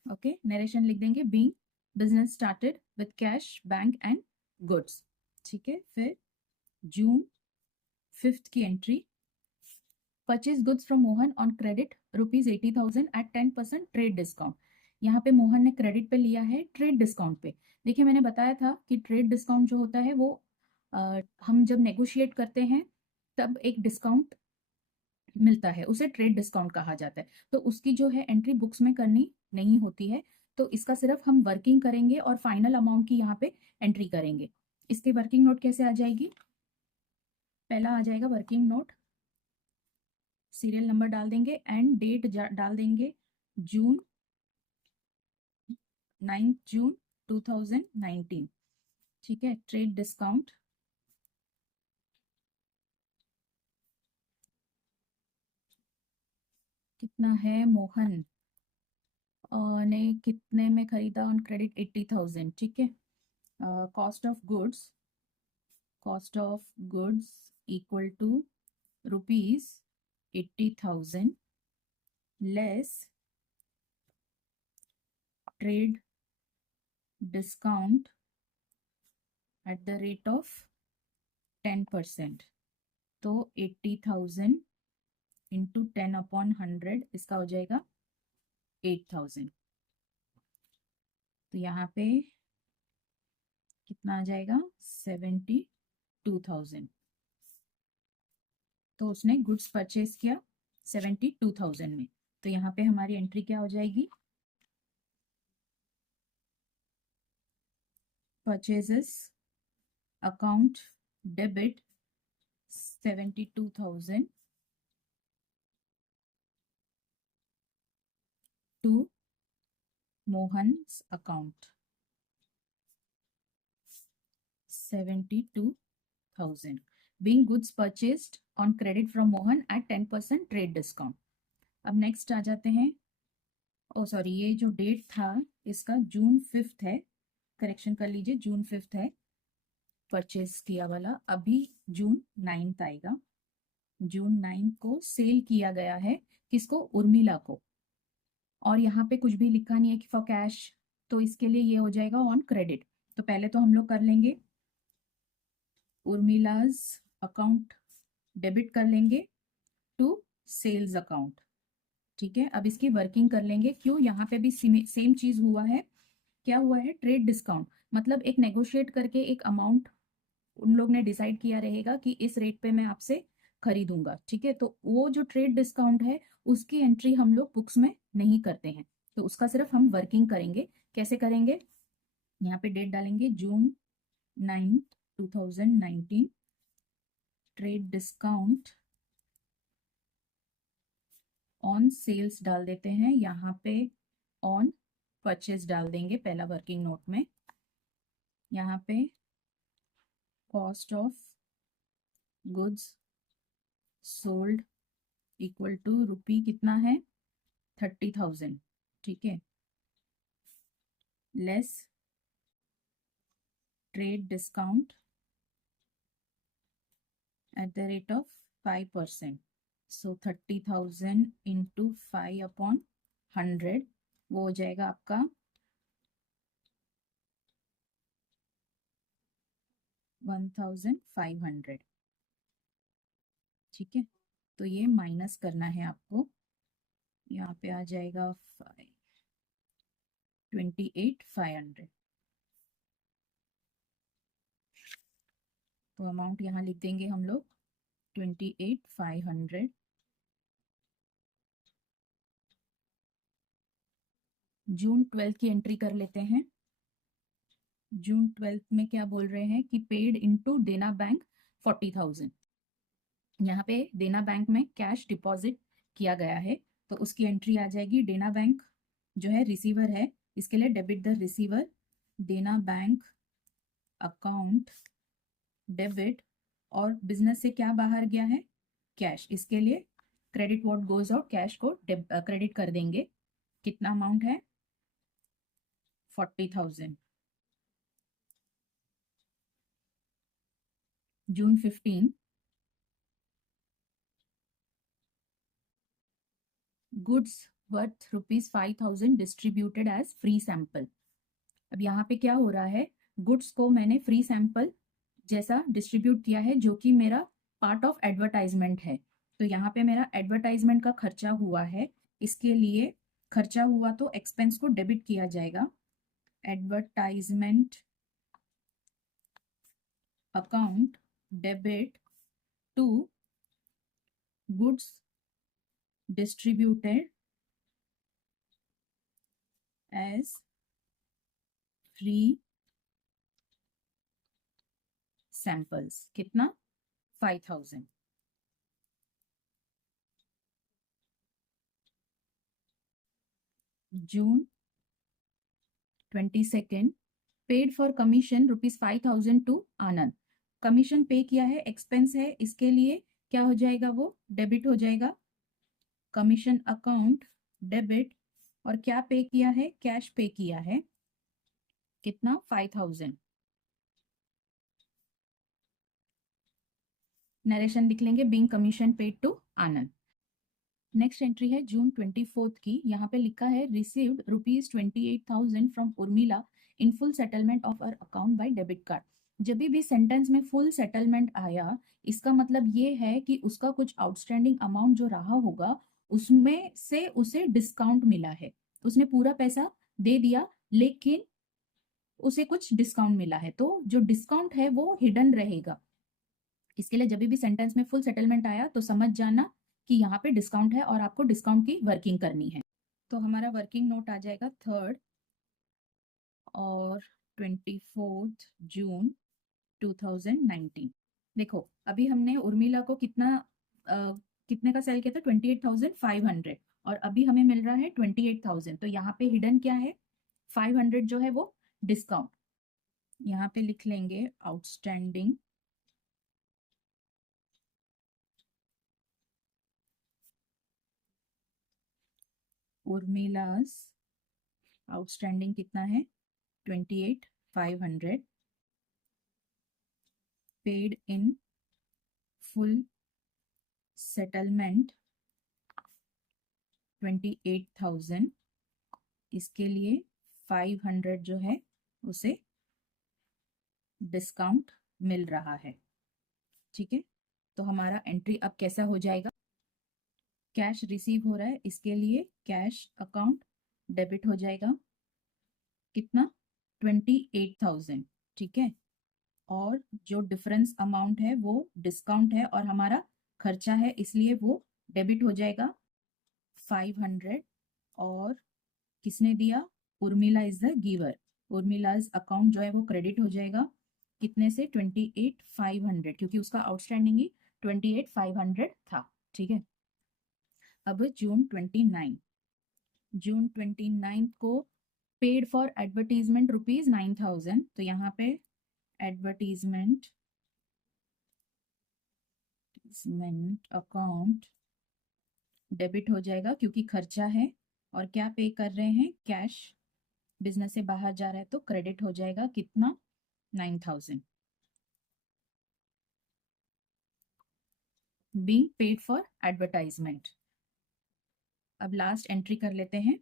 Okay, narration लिख देंगे। Being business started with cash, bank and goods. ठीक है, फिर जून 5th की entry, purchase goods from Mohan on credit rupees 80,000 at 10% trade discount. यहाँ पे मोहन ने क्रेडिट पे लिया है ट्रेड डिस्काउंट पे। देखिए मैंने बताया था कि ट्रेड डिस्काउंट जो होता है वो हम जब नेगोशिएट करते हैं तब एक डिस्काउंट मिलता है, उसे ट्रेड डिस्काउंट कहा जाता है। तो उसकी जो है एंट्री बुक्स में करनी नहीं होती है, तो इसका सिर्फ हम वर्किंग करेंगे और फाइनल अमाउंट की यहाँ पे एंट्री करेंगे। इसकी वर्किंग नोट कैसे आ जाएगी? पहला आ जाएगा वर्किंग नोट, सीरियल नंबर डाल देंगे एंड डेट डाल देंगे जून 9 जून 2019। ठीक है, ट्रेड डिस्काउंट कितना है? मोहन ने कितने में खरीदा ऑन क्रेडिट? 80,000। ठीक है, cost of goods equal to rupees 80,000 less trade discount at the rate of 10%। तो 80,000 इंटू 10/100, इसका हो जाएगा 8,000। तो यहाँ पे कितना आ जाएगा? 72,000। तो उसने गुड्स परचेज किया 72,000 में। तो यहाँ पे हमारी एंट्री क्या हो जाएगी? Purchases account debit 72,000 to Mohan's account 72,000 being goods purchased on credit from Mohan at 10% trade discount। अब नेक्स्ट आ जाते हैं। ओ सॉरी, ये जो डेट था इसका जून 5th है, करेक्शन कर लीजिए, जून 5th है परचेज किया वाला। अभी जून 9th आएगा। जून 9 को सेल किया गया है, किसको? उर्मिला को। और यहाँ पे कुछ भी लिखा नहीं है कि फॉर कैश तो इसके लिए ये हो जाएगा ऑन क्रेडिट। तो पहले तो हम लोग कर लेंगे उर्मिलाज अकाउंट डेबिट कर लेंगे टू सेल्स अकाउंट। ठीक है, अब इसकी वर्किंग कर लेंगे। क्यों, यहाँ पे भी सेम चीज हुआ है। क्या हुआ है, ट्रेड डिस्काउंट, मतलब एक नेगोशिएट करके एक अमाउंट उन लोग ने डिसाइड किया रहेगा कि इस रेट पे मैं आपसे खरीदूंगा। ठीक है, तो वो जो ट्रेड डिस्काउंट है उसकी एंट्री हम लोग बुक्स में नहीं करते हैं, तो उसका सिर्फ हम वर्किंग करेंगे। कैसे करेंगे, यहाँ पे डेट डालेंगे June 9, 2019, trade discount on sales डाल देते हैं, यहाँ पे ऑन परचेज डाल देंगे पहला वर्किंग नोट में। यहाँ पे cost of goods sold equal to rupee कितना है 30,000। ठीक है, less trade discount at the rate of 5%। So 30,000 into 5/100 वो हो जाएगा आपका 1,500। ठीक है, तो ये माइनस करना है आपको, यहाँ पे आ जाएगा 28,500। तो अमाउंट यहाँ लिख देंगे हम लोग 28,500। जून 12 की एंट्री कर लेते हैं। जून 12 में क्या बोल रहे हैं कि पेड इनटू देना बैंक 40,000। यहाँ पे देना बैंक में कैश डिपॉजिट किया गया है, तो उसकी एंट्री आ जाएगी। देना बैंक जो है रिसीवर है, इसके लिए डेबिट द रिसीवर, देना बैंक अकाउंट डेबिट, और बिजनेस से क्या बाहर गया है, कैश, इसके लिए credit what goes out, cash को क्रेडिट कर देंगे। कितना अमाउंट है 40,000। June 15, goods worth ₹5,000 distributed as free sample. अब यहाँ पे क्या हो रहा है, गुड्स को मैंने फ्री सैंपल जैसा डिस्ट्रीब्यूट किया है जो कि मेरा पार्ट ऑफ एडवर्टाइजमेंट है। तो यहाँ पे मेरा एडवर्टाइजमेंट का खर्चा हुआ है, इसके लिए खर्चा हुआ तो एक्सपेंस को डेबिट किया जाएगा। Advertisement account debit to goods distributed as free samples. कितना 5,000। June 22, paid for commission ₹5,000 to Anand. Commission पे किया है, एक्सपेंस है, इसके लिए क्या हो जाएगा, वो डेबिट हो जाएगा। कमीशन अकाउंट डेबिट, और क्या पे किया है, कैश पे किया है। कितना 5,000। नरेशन लिख लेंगे, being commission paid to Anand. Next entry है June 24 की, यहाँ पे लिखा है received ₹28,000 from Urmila in full settlement of her account by debit card. जब भी सेंटेंस में फुल सेटलमेंट आया, इसका मतलब ये है कि उसका कुछ आउटस्टैंडिंग अमाउंट जो रहा होगा उसमें से उसे डिस्काउंट मिला है। उसने पूरा पैसा दे दिया लेकिन उसे कुछ डिस्काउंट मिला है, तो जो डिस्काउंट है वो हिडन रहेगा। इसके लिए जब भी सेंटेंस में फुल सेटलमेंट आया तो समझ जाना कि यहाँ पे डिस्काउंट है और आपको डिस्काउंट की वर्किंग करनी है। तो हमारा वर्किंग नोट आ जाएगा 3rd और 24 जून 2019। देखो अभी हमने उर्मिला को कितने का सेल किया था 28,500, और अभी हमें मिल रहा है 28,000। तो यहाँ पे हिडन क्या है, 500 जो है वो डिस्काउंट। यहाँ पे लिख लेंगे आउटस्टैंडिंग उर्मिलास आउटस्टैंडिंग कितना है 28,500 पेड इन फुल सेटलमेंट 28,000, इसके लिए 500 जो है उसे डिस्काउंट मिल रहा है। ठीक है, तो हमारा एंट्री अब कैसा हो जाएगा, कैश रिसीव हो रहा है, इसके लिए कैश अकाउंट डेबिट हो जाएगा, कितना 28,000। ठीक है, और जो डिफरेंस अमाउंट है वो डिस्काउंट है और हमारा खर्चा है, इसलिए वो डेबिट हो जाएगा 500। और किसने दिया, Urmila is the giver, Urmila's account जो है वो क्रेडिट हो जाएगा कितने से, 28,500, क्योंकि उसका आउटस्टैंडिंग ही 28,500 था। ठीक है, अब जून 29 को पेड फॉर एडवर्टीजमेंट ₹9,000, तो यहाँ पे एडवर्टीजमेंट अकाउंट डेबिट हो जाएगा क्योंकि खर्चा है, और क्या पे कर रहे हैं, कैश, बिजनेस से बाहर जा रहा है तो क्रेडिट हो जाएगा कितना, 9,000 being paid for advertisement। अब लास्ट एंट्री कर लेते हैं,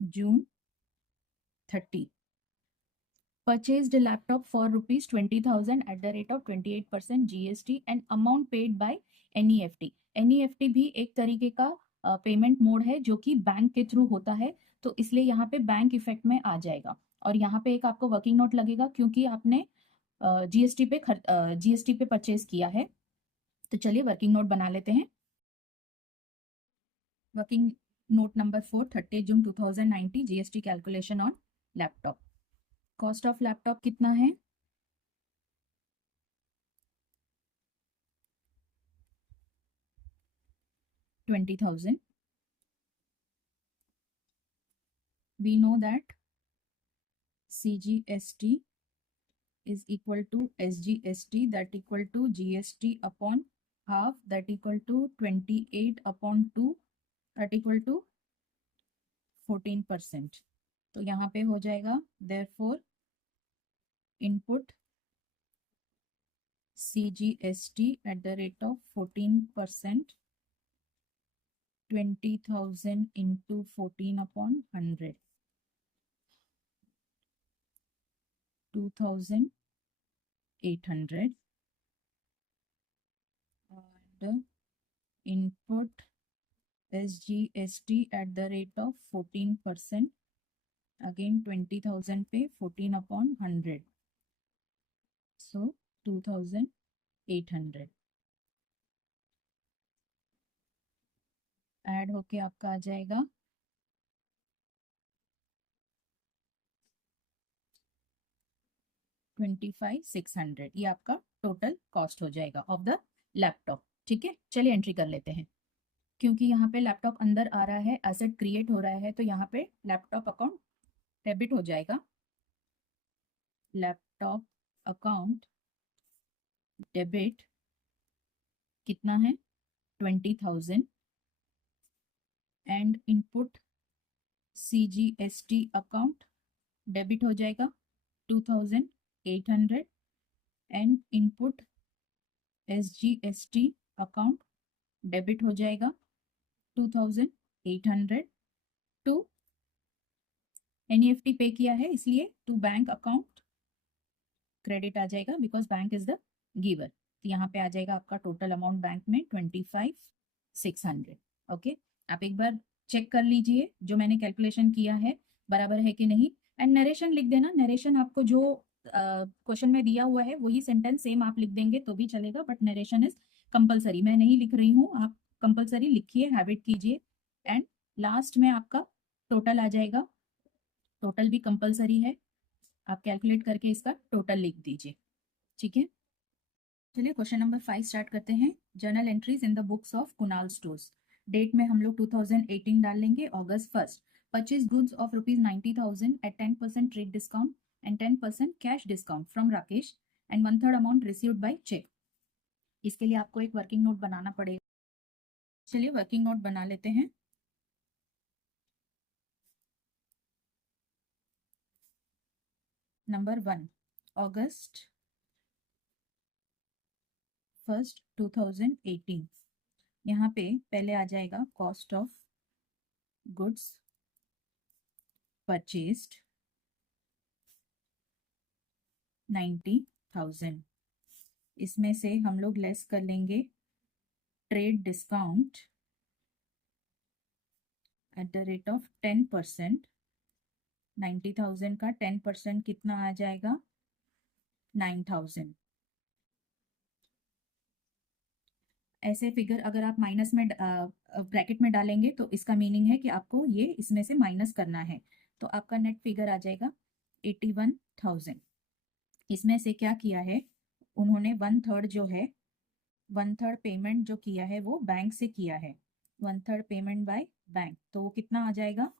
जून 30, purchased a laptop for ₹20,000 at the rate of 28% GST and amount paid by NEFT। NEFT भी एक तरीके का पेमेंट मोड है जो कि बैंक के थ्रू होता है, तो इसलिए यहाँ पे बैंक इफेक्ट में आ जाएगा। और यहाँ पे एक आपको वर्किंग नोट लगेगा क्योंकि आपने जीएसटी पे परचेज किया है। तो चलिए वर्किंग नोट बना लेते हैं। Working note number 4, 30 June 2090, GST calculation on laptop. Cost of laptop कितना है, 20,000। We know that CGST is equal to SGST, that equal to GST upon half, that equal to 28 upon 2, that equal to 14%। तो यहाँ पे हो जाएगा therefore input CGST at the rate of 14%, 20,000 into 14 upon 100, 2,800, and input SGST at the rate of 14%, again 20,000 पे 14 upon 100, so 2,800 add होके आपका आ जाएगा 25,600। ये आपका टोटल कॉस्ट हो जाएगा ऑफ द लैपटॉप। ठीक है, चलिए एंट्री कर लेते हैं। क्योंकि यहाँ पे लैपटॉप अंदर आ रहा है, एसेट क्रिएट हो रहा है, तो यहाँ पे लैपटॉप अकाउंट डेबिट हो जाएगा, लैपटॉप अकाउंट डेबिट कितना है, 20,000, and input CGST account debit हो जाएगा 2,800, and input SGST account debit हो जाएगा 2,800 टू NEFT पे किया है इसलिए टू बैंक अकाउंट क्रेडिट आ जाएगा because bank is the giver. तो यहाँ पे आ जाएगा आपका टोटल अमाउंट बैंक में 25,600। ओके, आप एक बार चेक कर लीजिए जो मैंने कैलकुलेशन किया है बराबर है कि नहीं, एंड नरेशन लिख देना। नरेशन आपको जो क्वेश्चन में दिया हुआ है वही सेंटेंस सेम आप लिख देंगे तो भी चलेगा, बट नरेशन इज कंपलसरी। मैं नहीं लिख रही हूँ, आप कंपलसरी लिखिए, हैबिट कीजिए, एंड लास्ट में आपका टोटल आ जाएगा। टोटल भी कंपलसरी है, आप कैलकुलेट करके इसका टोटल लिख दीजिए। ठीक है, चलिए क्वेश्चन नंबर 5 स्टार्ट करते हैं। Journal entries in the books of Kunal stores. Date में हम लोग 2018 डाल लेंगे, August 1st। Purchase goods of ₹90,000 at 10% trade discount and 10% cash discount from Rakesh and 1/3 amount received by cheque. इसके लिए आपको एक वर्किंग नोट बनाना पड़ेगा। चलिए वर्किंग नोट बना लेते हैं। नंबर 1, August 1st, 2018, यहाँ पे पहले आ जाएगा कॉस्ट ऑफ गुड्स परचेज्ड 90,000। इसमें से हम लोग लेस कर लेंगे trade discount at the rate of 10%। 90,000 का 10% कितना आ जाएगा? 9,000। ऐसे फिगर अगर आप माइनस में ब्रैकेट में डालेंगे तो इसका मीनिंग है कि आपको ये इसमें से माइनस करना है। तो आपका नेट फिगर आ जाएगा 81,000। इसमें से क्या किया है उन्होंने, 1/3 जो है, 1/3 पेमेंट जो किया है वो बैंक से किया है। 1/3 पेमेंट बाय बैंक, तो वो कितना आ जाएगा?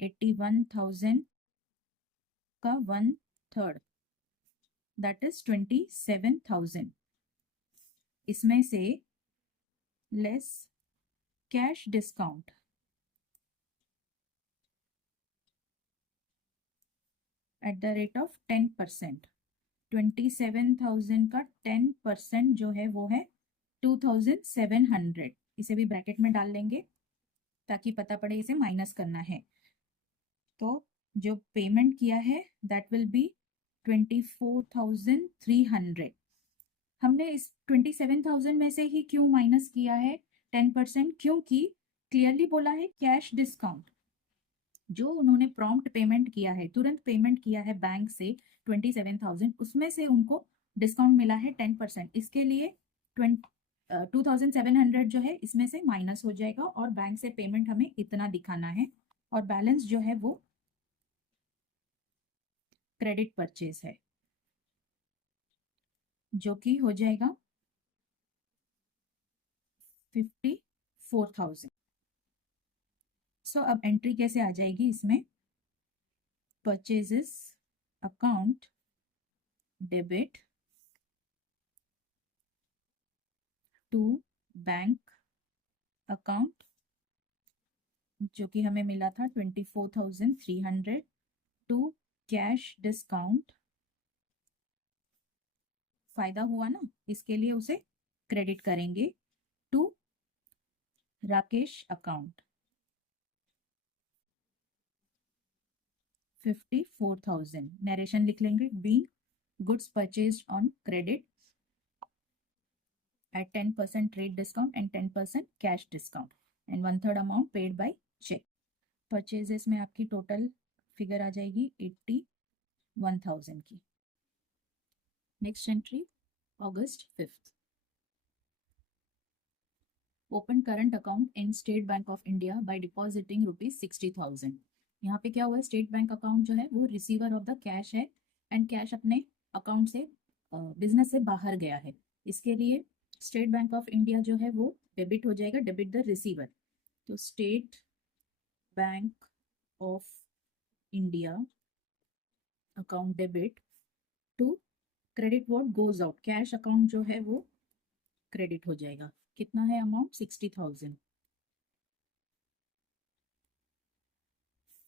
81,000 का 1/3 दैट इज 27,000। इसमें से less cash discount at the rate of 10%। 27,000 का 10% जो है वो है 2,700। इसे भी ब्रैकेट में डाल लेंगे ताकि पता पड़े इसे माइनस करना है। तो जो पेमेंट किया है दैट विल बी 24,300। हमने इस 27,000 में से ही क्यों माइनस किया है 10%? क्योंकि क्लियरली बोला है कैश डिस्काउंट, जो उन्होंने प्रॉम्प्ट पेमेंट किया है, तुरंत पेमेंट किया है बैंक से 27,000, उसमें से उनको डिस्काउंट मिला है 10%। इसके लिए 2,700 जो है इसमें से माइनस हो जाएगा और बैंक से पेमेंट हमें इतना दिखाना है और बैलेंस जो है वो क्रेडिट परचेज है जो कि हो जाएगा 54,000। सो अब एंट्री कैसे आ जाएगी इसमें? Purchases account debit to bank account जो कि हमें मिला था 24,300 टू कैश डिस्काउंट। फायदा हुआ ना, इसके लिए उसे क्रेडिट करेंगे टू राकेश अकाउंट 54,000। नरेशन लिख लेंगे, being goods purchased on credit at 10% trade discount and 10% cash discount and 1/3 amount paid by check। Purchases में आपकी टोटल फिगर आ जाएगी 81,000 की। Next entry August 5th। Open current account in state Bank of India by depositing ₹60,000। यहाँ पे क्या हुआ है, state bank account जो है वो रिसीवर ऑफ द कैश है एंड कैश अपने अकाउंट से बिजनेस से बाहर गया है। इसके लिए स्टेट बैंक ऑफ इंडिया जो है वो डेबिट हो जाएगा, डेबिट द रिसीवर। तो State Bank of India account debit to credit what goes out, cash account जो है वो क्रेडिट हो जाएगा। कितना है अमाउंट? 60,000।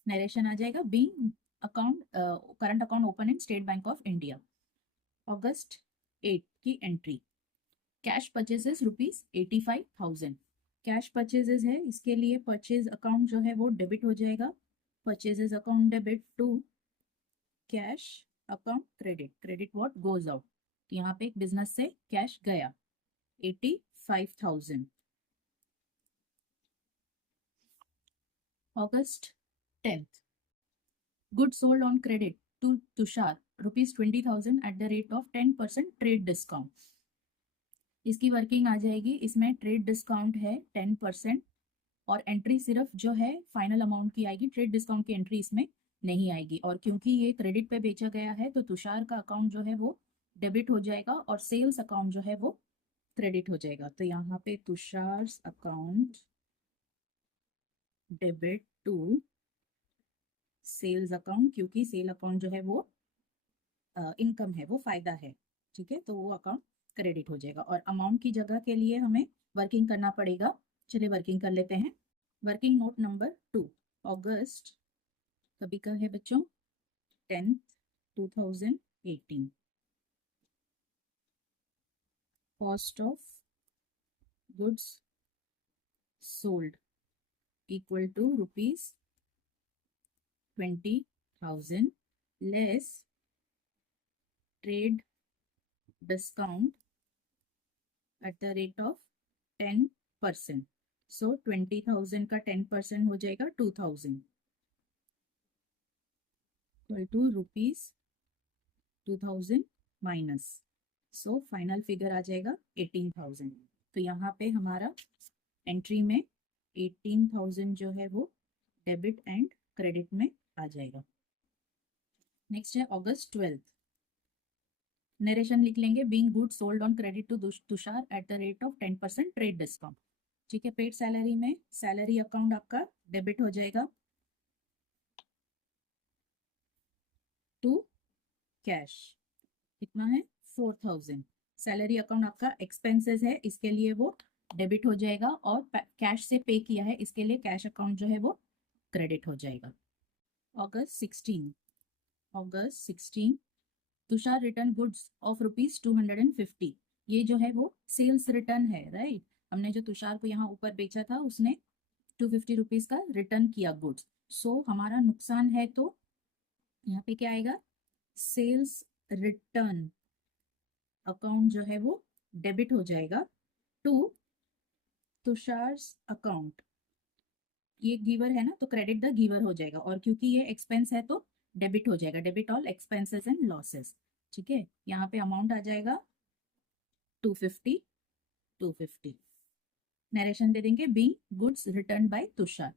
नरेशन आ जाएगा, being account current account open in state Bank of India. August 8 की entry cash purchases ₹85,000। Cash purchases है, इसके लिए परचेज अकाउंट जो है वो डेबिट हो जाएगा। Purchases account debit to cash account credit, credit what goes out. यहाँ पे एक बिजनेस से कैश गया 85,000। August 10th goods sold on credit to Tushar ₹20,000 at the rate of 10% trade discount। इसकी वर्किंग आ जाएगी, इसमें ट्रेड डिस्काउंट है 10% और एंट्री सिर्फ जो है फाइनल अमाउंट की आएगी, ट्रेड डिस्काउंट की एंट्री इसमें नहीं आएगी। और क्योंकि ये क्रेडिट पे बेचा गया है तो तुषार का अकाउंट जो है वो डेबिट हो जाएगा और सेल्स अकाउंट जो है वो क्रेडिट हो जाएगा। तो यहाँ पे Tushar account debit to sales account, क्योंकि सेल अकाउंट जो है वो इनकम है, वो फायदा है, ठीक है, तो वो अकाउंट क्रेडिट हो जाएगा। और अमाउंट की जगह के लिए हमें वर्किंग करना पड़ेगा। चलिए वर्किंग कर लेते हैं। वर्किंग नोट नंबर 2 अगस्त कभी का है बच्चों? 10th 2018। Cost of goods sold equal to rupees 20,000 less trade discount at the rate of 10%. So 20,000 का 10% हो जाएगा 2,000 equal to rupees 2,000 minus, so final figure आ जाएगा 18,000। तो यहाँ पे हमारा एंट्री में 18,000 जो है वो डेबिट एंड क्रेडिट में आ जाएगा। नेक्स्ट है August 12th। नरेशन लिख लेंगे, being good sold on credit to Tushar at the rate of 10% trade discount. ठीक है, पेड सैलरी में सैलरी अकाउंट आपका डेबिट हो जाएगा टू कैश। कितना है 4,000। सैलरी अकाउंट आपका एक्सपेंसेस है, इसके लिए वो डेबिट हो जाएगा, और कैश से पे किया है इसके लिए कैश अकाउंट जो है वो क्रेडिट हो जाएगा। August 16 Tushar return goods of rupees 250। ये जो है वो सेल्स रिटर्न है, राइट। हमने जो तुषार को यहाँ ऊपर बेचा था उसने 250 रुपीज का रिटर्न किया गुड्स। सो हमारा नुकसान है, तो यहाँ पे क्या आएगा, सेल्स रिटर्न अकाउंट जो है वो डेबिट हो जाएगा टू तुषार्स अकाउंट। ये गिवर है ना, तो क्रेडिट द गिवर हो जाएगा, और क्योंकि ये एक्सपेंस है तो डेबिट हो जाएगा, debit all expenses and losses. ठीक है, यहाँ पे अमाउंट आ जाएगा 250। नरेशन दे देंगे, being goods return by Tushar.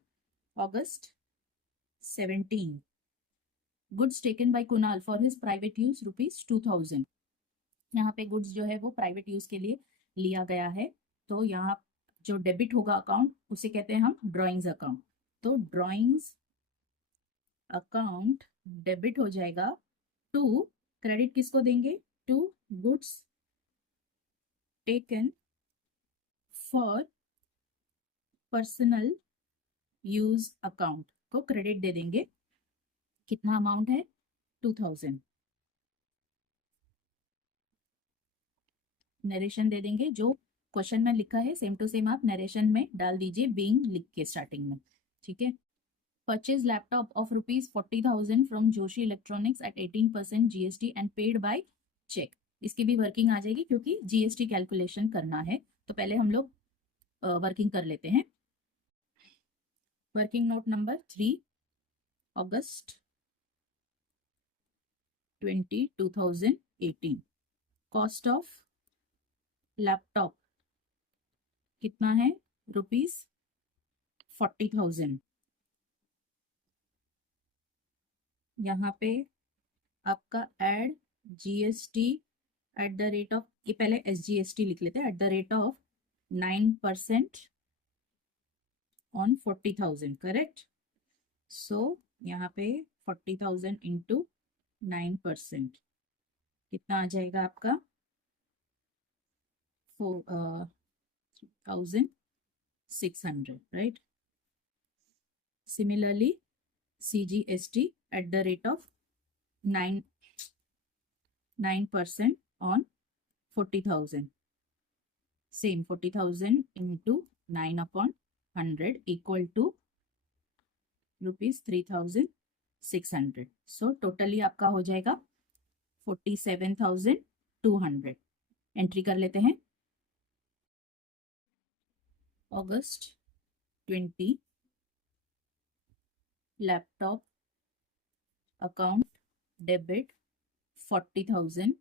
August 17 goods taken by Kunal for his private use rupees 2,000। यहाँ पे गुड्स जो है वो प्राइवेट यूज के लिए लिया गया है, तो यहाँ जो डेबिट होगा अकाउंट उसे कहते हैं हम ड्रॉइंग्स अकाउंट। तो ड्रॉइंग्स अकाउंट डेबिट हो जाएगा टू, क्रेडिट किसको देंगे, to goods taken for personal use account को क्रेडिट दे देंगे। कितना अमाउंट है 2,000। नरेशन दे देंगे, जो क्वेश्चन में लिखा है सेम टू सेम आप नरेशन में डाल दीजिए, बीइंग लिख के स्टार्टिंग में। ठीक है, purchase laptop of rupees 40,000 from Joshi electronics at 18% GST and paid by cheque. इसकी भी वर्किंग आ जाएगी क्योंकि GST कैलकुलेशन करना है, तो पहले हम लोग वर्किंग कर लेते हैं। Working note number 3 August 20, 2018। Cost of laptop कितना है, रुपीज 40,000। यहाँ पे आपका add GST at the rate of, ये पहले SGST लिख लेते हैं, at the rate of 9% on 40,000, correct. So यहाँ पे 40,000 इंटू 9% कितना आ जाएगा आपका 4,600, right. Similarly, CGST at the rate of 9% on 40,000. Same 40,000 into 9 upon 100 equal to rupees 3,600. So totally आपका हो जाएगा 47,200। एंट्री कर लेते हैं। August 20 laptop account debit 40,000,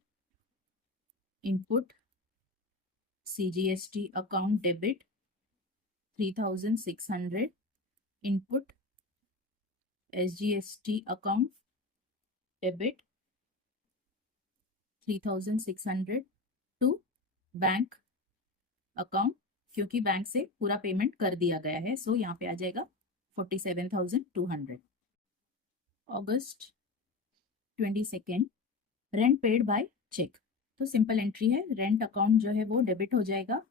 input CGST account debit 3,600, input SGST account debit 3,600 to bank account, क्योंकि bank से पूरा payment कर दिया गया है, सो यहाँ पे आ जाएगा 47,200। August 22 rent paid by cheque. तो सिंपल एंट्री है, रेंट अकाउंट जो है वो डेबिट हो जाएगा,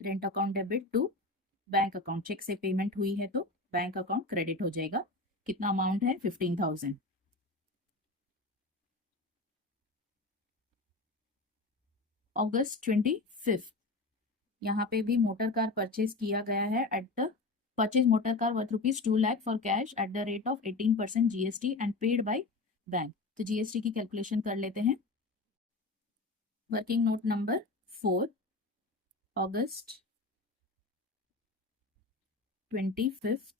rent account debit to bank account. Cheque से पेमेंट हुई है तो बैंक अकाउंट क्रेडिट हो जाएगा। कितना अमाउंट है 15,000। August 25 यहाँ पे भी मोटर कार परचेज किया गया है at the purchase motor car worth ₹2 lakh for cash at the rate of 18% GST and paid by bank. तो GST की कैलकुलेशन कर लेते हैं। Working note number 4, August 25th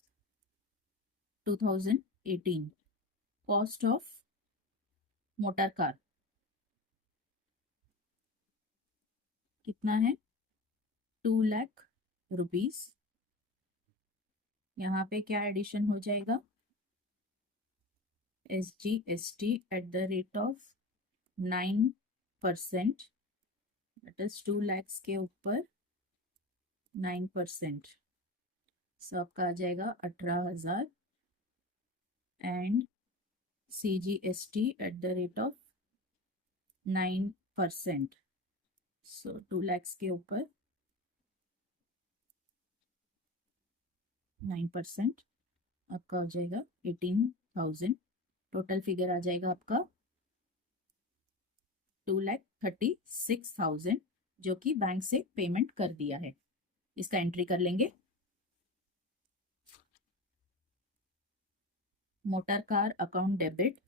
2018, cost of motor car कितना है? 2 लाख रुपीस। यहाँ पे क्या एडिशन हो जाएगा? SGST eight the rate of 9%, that is 2 lakhs के ऊपर 9%, सो आपका आ जाएगा 18,000 and CGST eight the rate of 9%, so 2 lakhs के ऊपर 9%, आपका हो जाएगा 18,000। टोटल फिगर आ जाएगा आपका 2,36,000 जो कि बैंक से पेमेंट कर दिया है। इसका एंट्री कर लेंगे। Motor car account debit,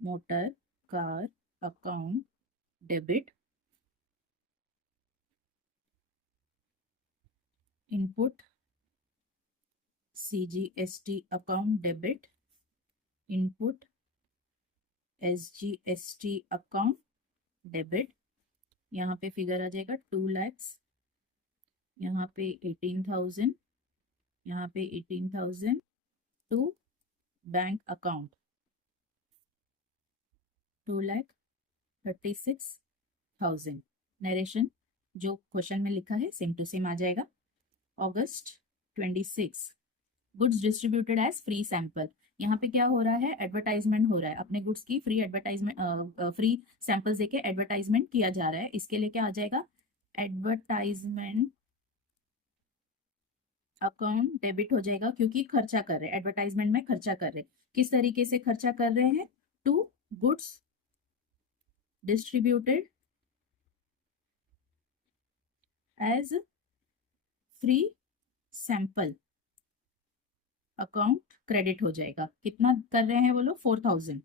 motor car account debit, input CGST account debit, input SGST account debit. यहाँ पे फिगर आ जाएगा 2 lakhs, यहाँ पे 18,000, यहाँ पे 18,000 टू बैंक अकाउंट 2,36,000। नरेशन जो क्वेश्चन में लिखा है सेम टू सेम आ जाएगा। August 26, goods distributed as free sample. यहाँ पे क्या हो रहा है? एडवर्टाइजमेंट हो रहा है, अपने गुड्स की फ्री एडवर्टाइजमेंट, फ्री सैंपल्स देके एडवर्टाइजमेंट किया जा रहा है। इसके लिए क्या आ जाएगा? एडवर्टाइजमेंट अकाउंट डेबिट हो जाएगा, क्योंकि खर्चा कर रहे हैं, एडवर्टाइजमेंट में खर्चा कर रहे हैं। किस तरीके से खर्चा कर रहे हैं? To goods distributed as free sample, account credit हो जाएगा। कितना कर रहे हैं वो लोग? 4,000।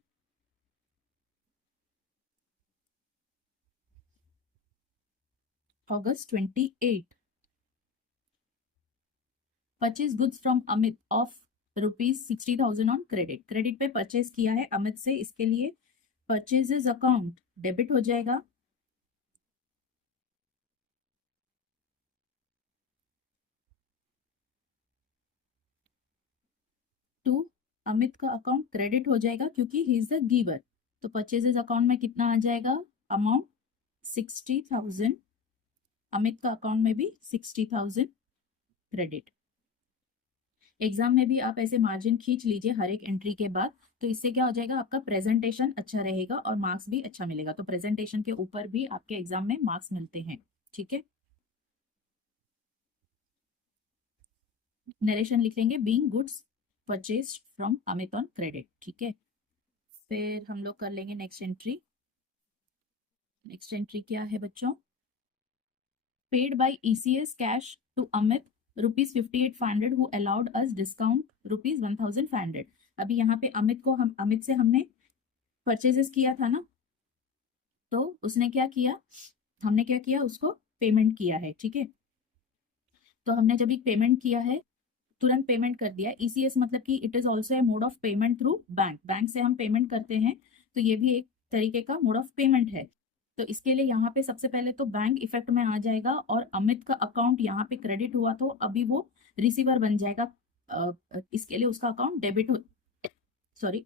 August 28, purchase goods from Amit of ₹60,000 on credit. Credit पे परचेज किया है अमित से, इसके लिए परचेजेस अकाउंट डेबिट हो जाएगा। टू अमित का अकाउंट क्रेडिट हो जाएगा क्योंकि ही इज द गिवर। तो परचेजेस अकाउंट में कितना आ जाएगा? अमाउंट 60,000। अमित का अकाउंट में भी 60,000 क्रेडिट। एग्जाम में भी आप ऐसे मार्जिन खींच लीजिए हर एक एंट्री के बाद, तो इससे क्या हो जाएगा? आपका प्रेजेंटेशन अच्छा रहेगा और मार्क्स भी अच्छा मिलेगा। तो प्रेजेंटेशन के ऊपर भी आपके एग्जाम में मार्क्स मिलते हैं। ठीक है, नरेशन लिख लेंगे, being goods purchased from Amit on credit. ठीक है, फिर हम लोग कर लेंगे नेक्स्ट एंट्री। नेक्स्ट एंट्री क्या है बच्चों? Paid by ECS cash to Amit ₹58,500 who allowed us discount ₹1,500। अभी यहाँ पे अमित को अमित से हमने परचेजेस किया था ना, तो उसने क्या किया? हमने क्या किया? उसको पेमेंट किया है। ठीक है, तो हमने जब एक पेमेंट किया है तुरंत पेमेंट कर दिया। ECS मतलब कि it is also a mode of payment through bank. Bank से हम पेमेंट करते हैं, तो ये भी एक तरीके का मोड ऑफ पेमेंट है। तो इसके लिए यहाँ पे सबसे पहले तो बैंक इफेक्ट में आ जाएगा और अमित का अकाउंट यहाँ पे क्रेडिट हुआ, तो अभी वो रिसीवर बन जाएगा। इसके लिए उसका अकाउंट डेबिट हो, सॉरी,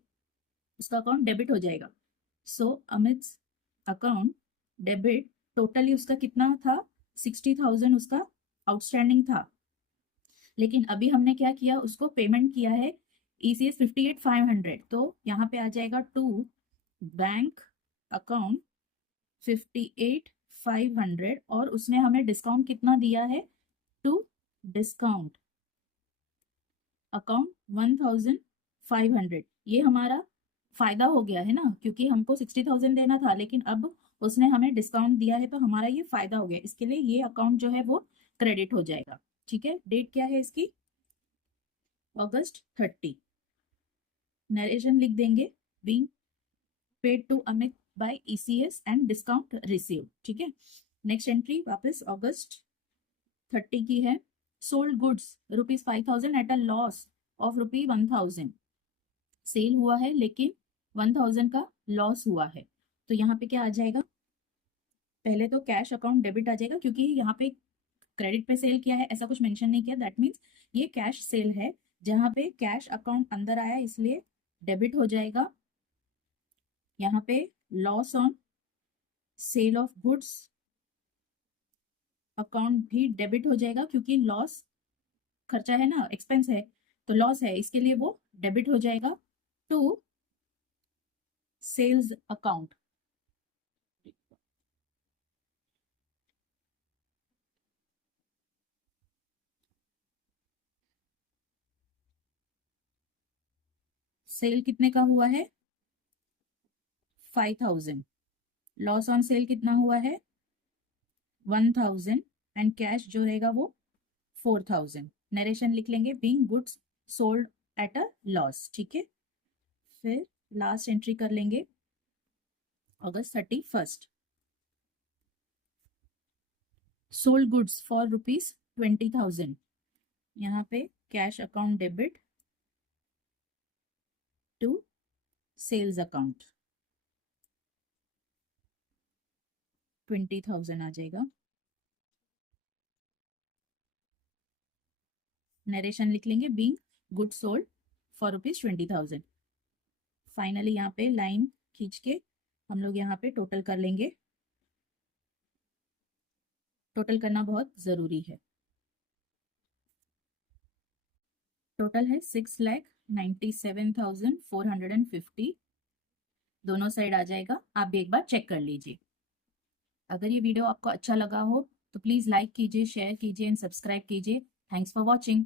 उसका अकाउंट डेबिट हो जाएगा। सो अमित अकाउंट डेबिट, टोटली उसका कितना था? 60,000 उसका आउटस्टैंडिंग था। लेकिन अभी हमने क्या किया? उसको पेमेंट किया है ECS 58,500, तो यहाँ पे आ जाएगा टू बैंक अकाउंट 58,500 और उसने हमें डिस्काउंट कितना दिया है? To discount account 1,500। ये हमारा फायदा हो गया है ना, क्योंकि हमको 60,000 देना था, लेकिन अब उसने हमें डिस्काउंट दिया है तो हमारा ये फायदा हो गया, इसके लिए ये अकाउंट जो है वो क्रेडिट हो जाएगा। ठीक है, डेट क्या है इसकी, अगस्त 30। नरेशन लिख देंगे, being paid to Amit by ECS and discount receive. ठीक है, नेक्स्ट एंट्री वापस अगस्त 30 की है। Sold goods ₹5,000 at a loss of ₹1,000। Sale हुआ है लेकिन 1,000 का लॉस हुआ है, तो यहाँ पे क्या आ जाएगा, पहले तो कैश अकाउंट डेबिट आ जाएगा, क्योंकि यहाँ पे क्रेडिट पे सेल किया है, ऐसा कुछ मेंशन नहीं किया, दैट मीन्स ये कैश सेल है। जहाँ पे कैश अकाउंट अंदर आया इसलिए डेबिट हो जाएगा। यहाँ पे loss on sale of goods account भी डेबिट हो जाएगा, क्योंकि लॉस खर्चा है ना, एक्सपेंस है तो लॉस है, इसके लिए वो डेबिट हो जाएगा टू सेल्स अकाउंट। सेल कितने का हुआ है, 5,000। लॉस ऑन सेल कितना हुआ है, 1,000 एंड कैश जो रहेगा वो 4,000। नरेशन लिख लेंगे, being goods sold at a loss. ठीक है, फिर लास्ट एंट्री कर लेंगे अगस्त 31। Sold goods for ₹20,000। यहाँ पे cash account debit to sales account 20,000 आ जाएगा। नरेशन लिख लेंगे, being goods sold for ₹20,000। Finally यहाँ पे लाइन खींच के हम लोग यहाँ पे टोटल कर लेंगे। टोटल करना बहुत जरूरी है। टोटल है 6,97,450। दोनों साइड आ जाएगा, आप भी एक बार चेक कर लीजिए। अगर ये वीडियो आपको अच्छा लगा हो तो प्लीज़ लाइक कीजिए, शेयर कीजिए एंड सब्सक्राइब कीजिए। Thanks for watching.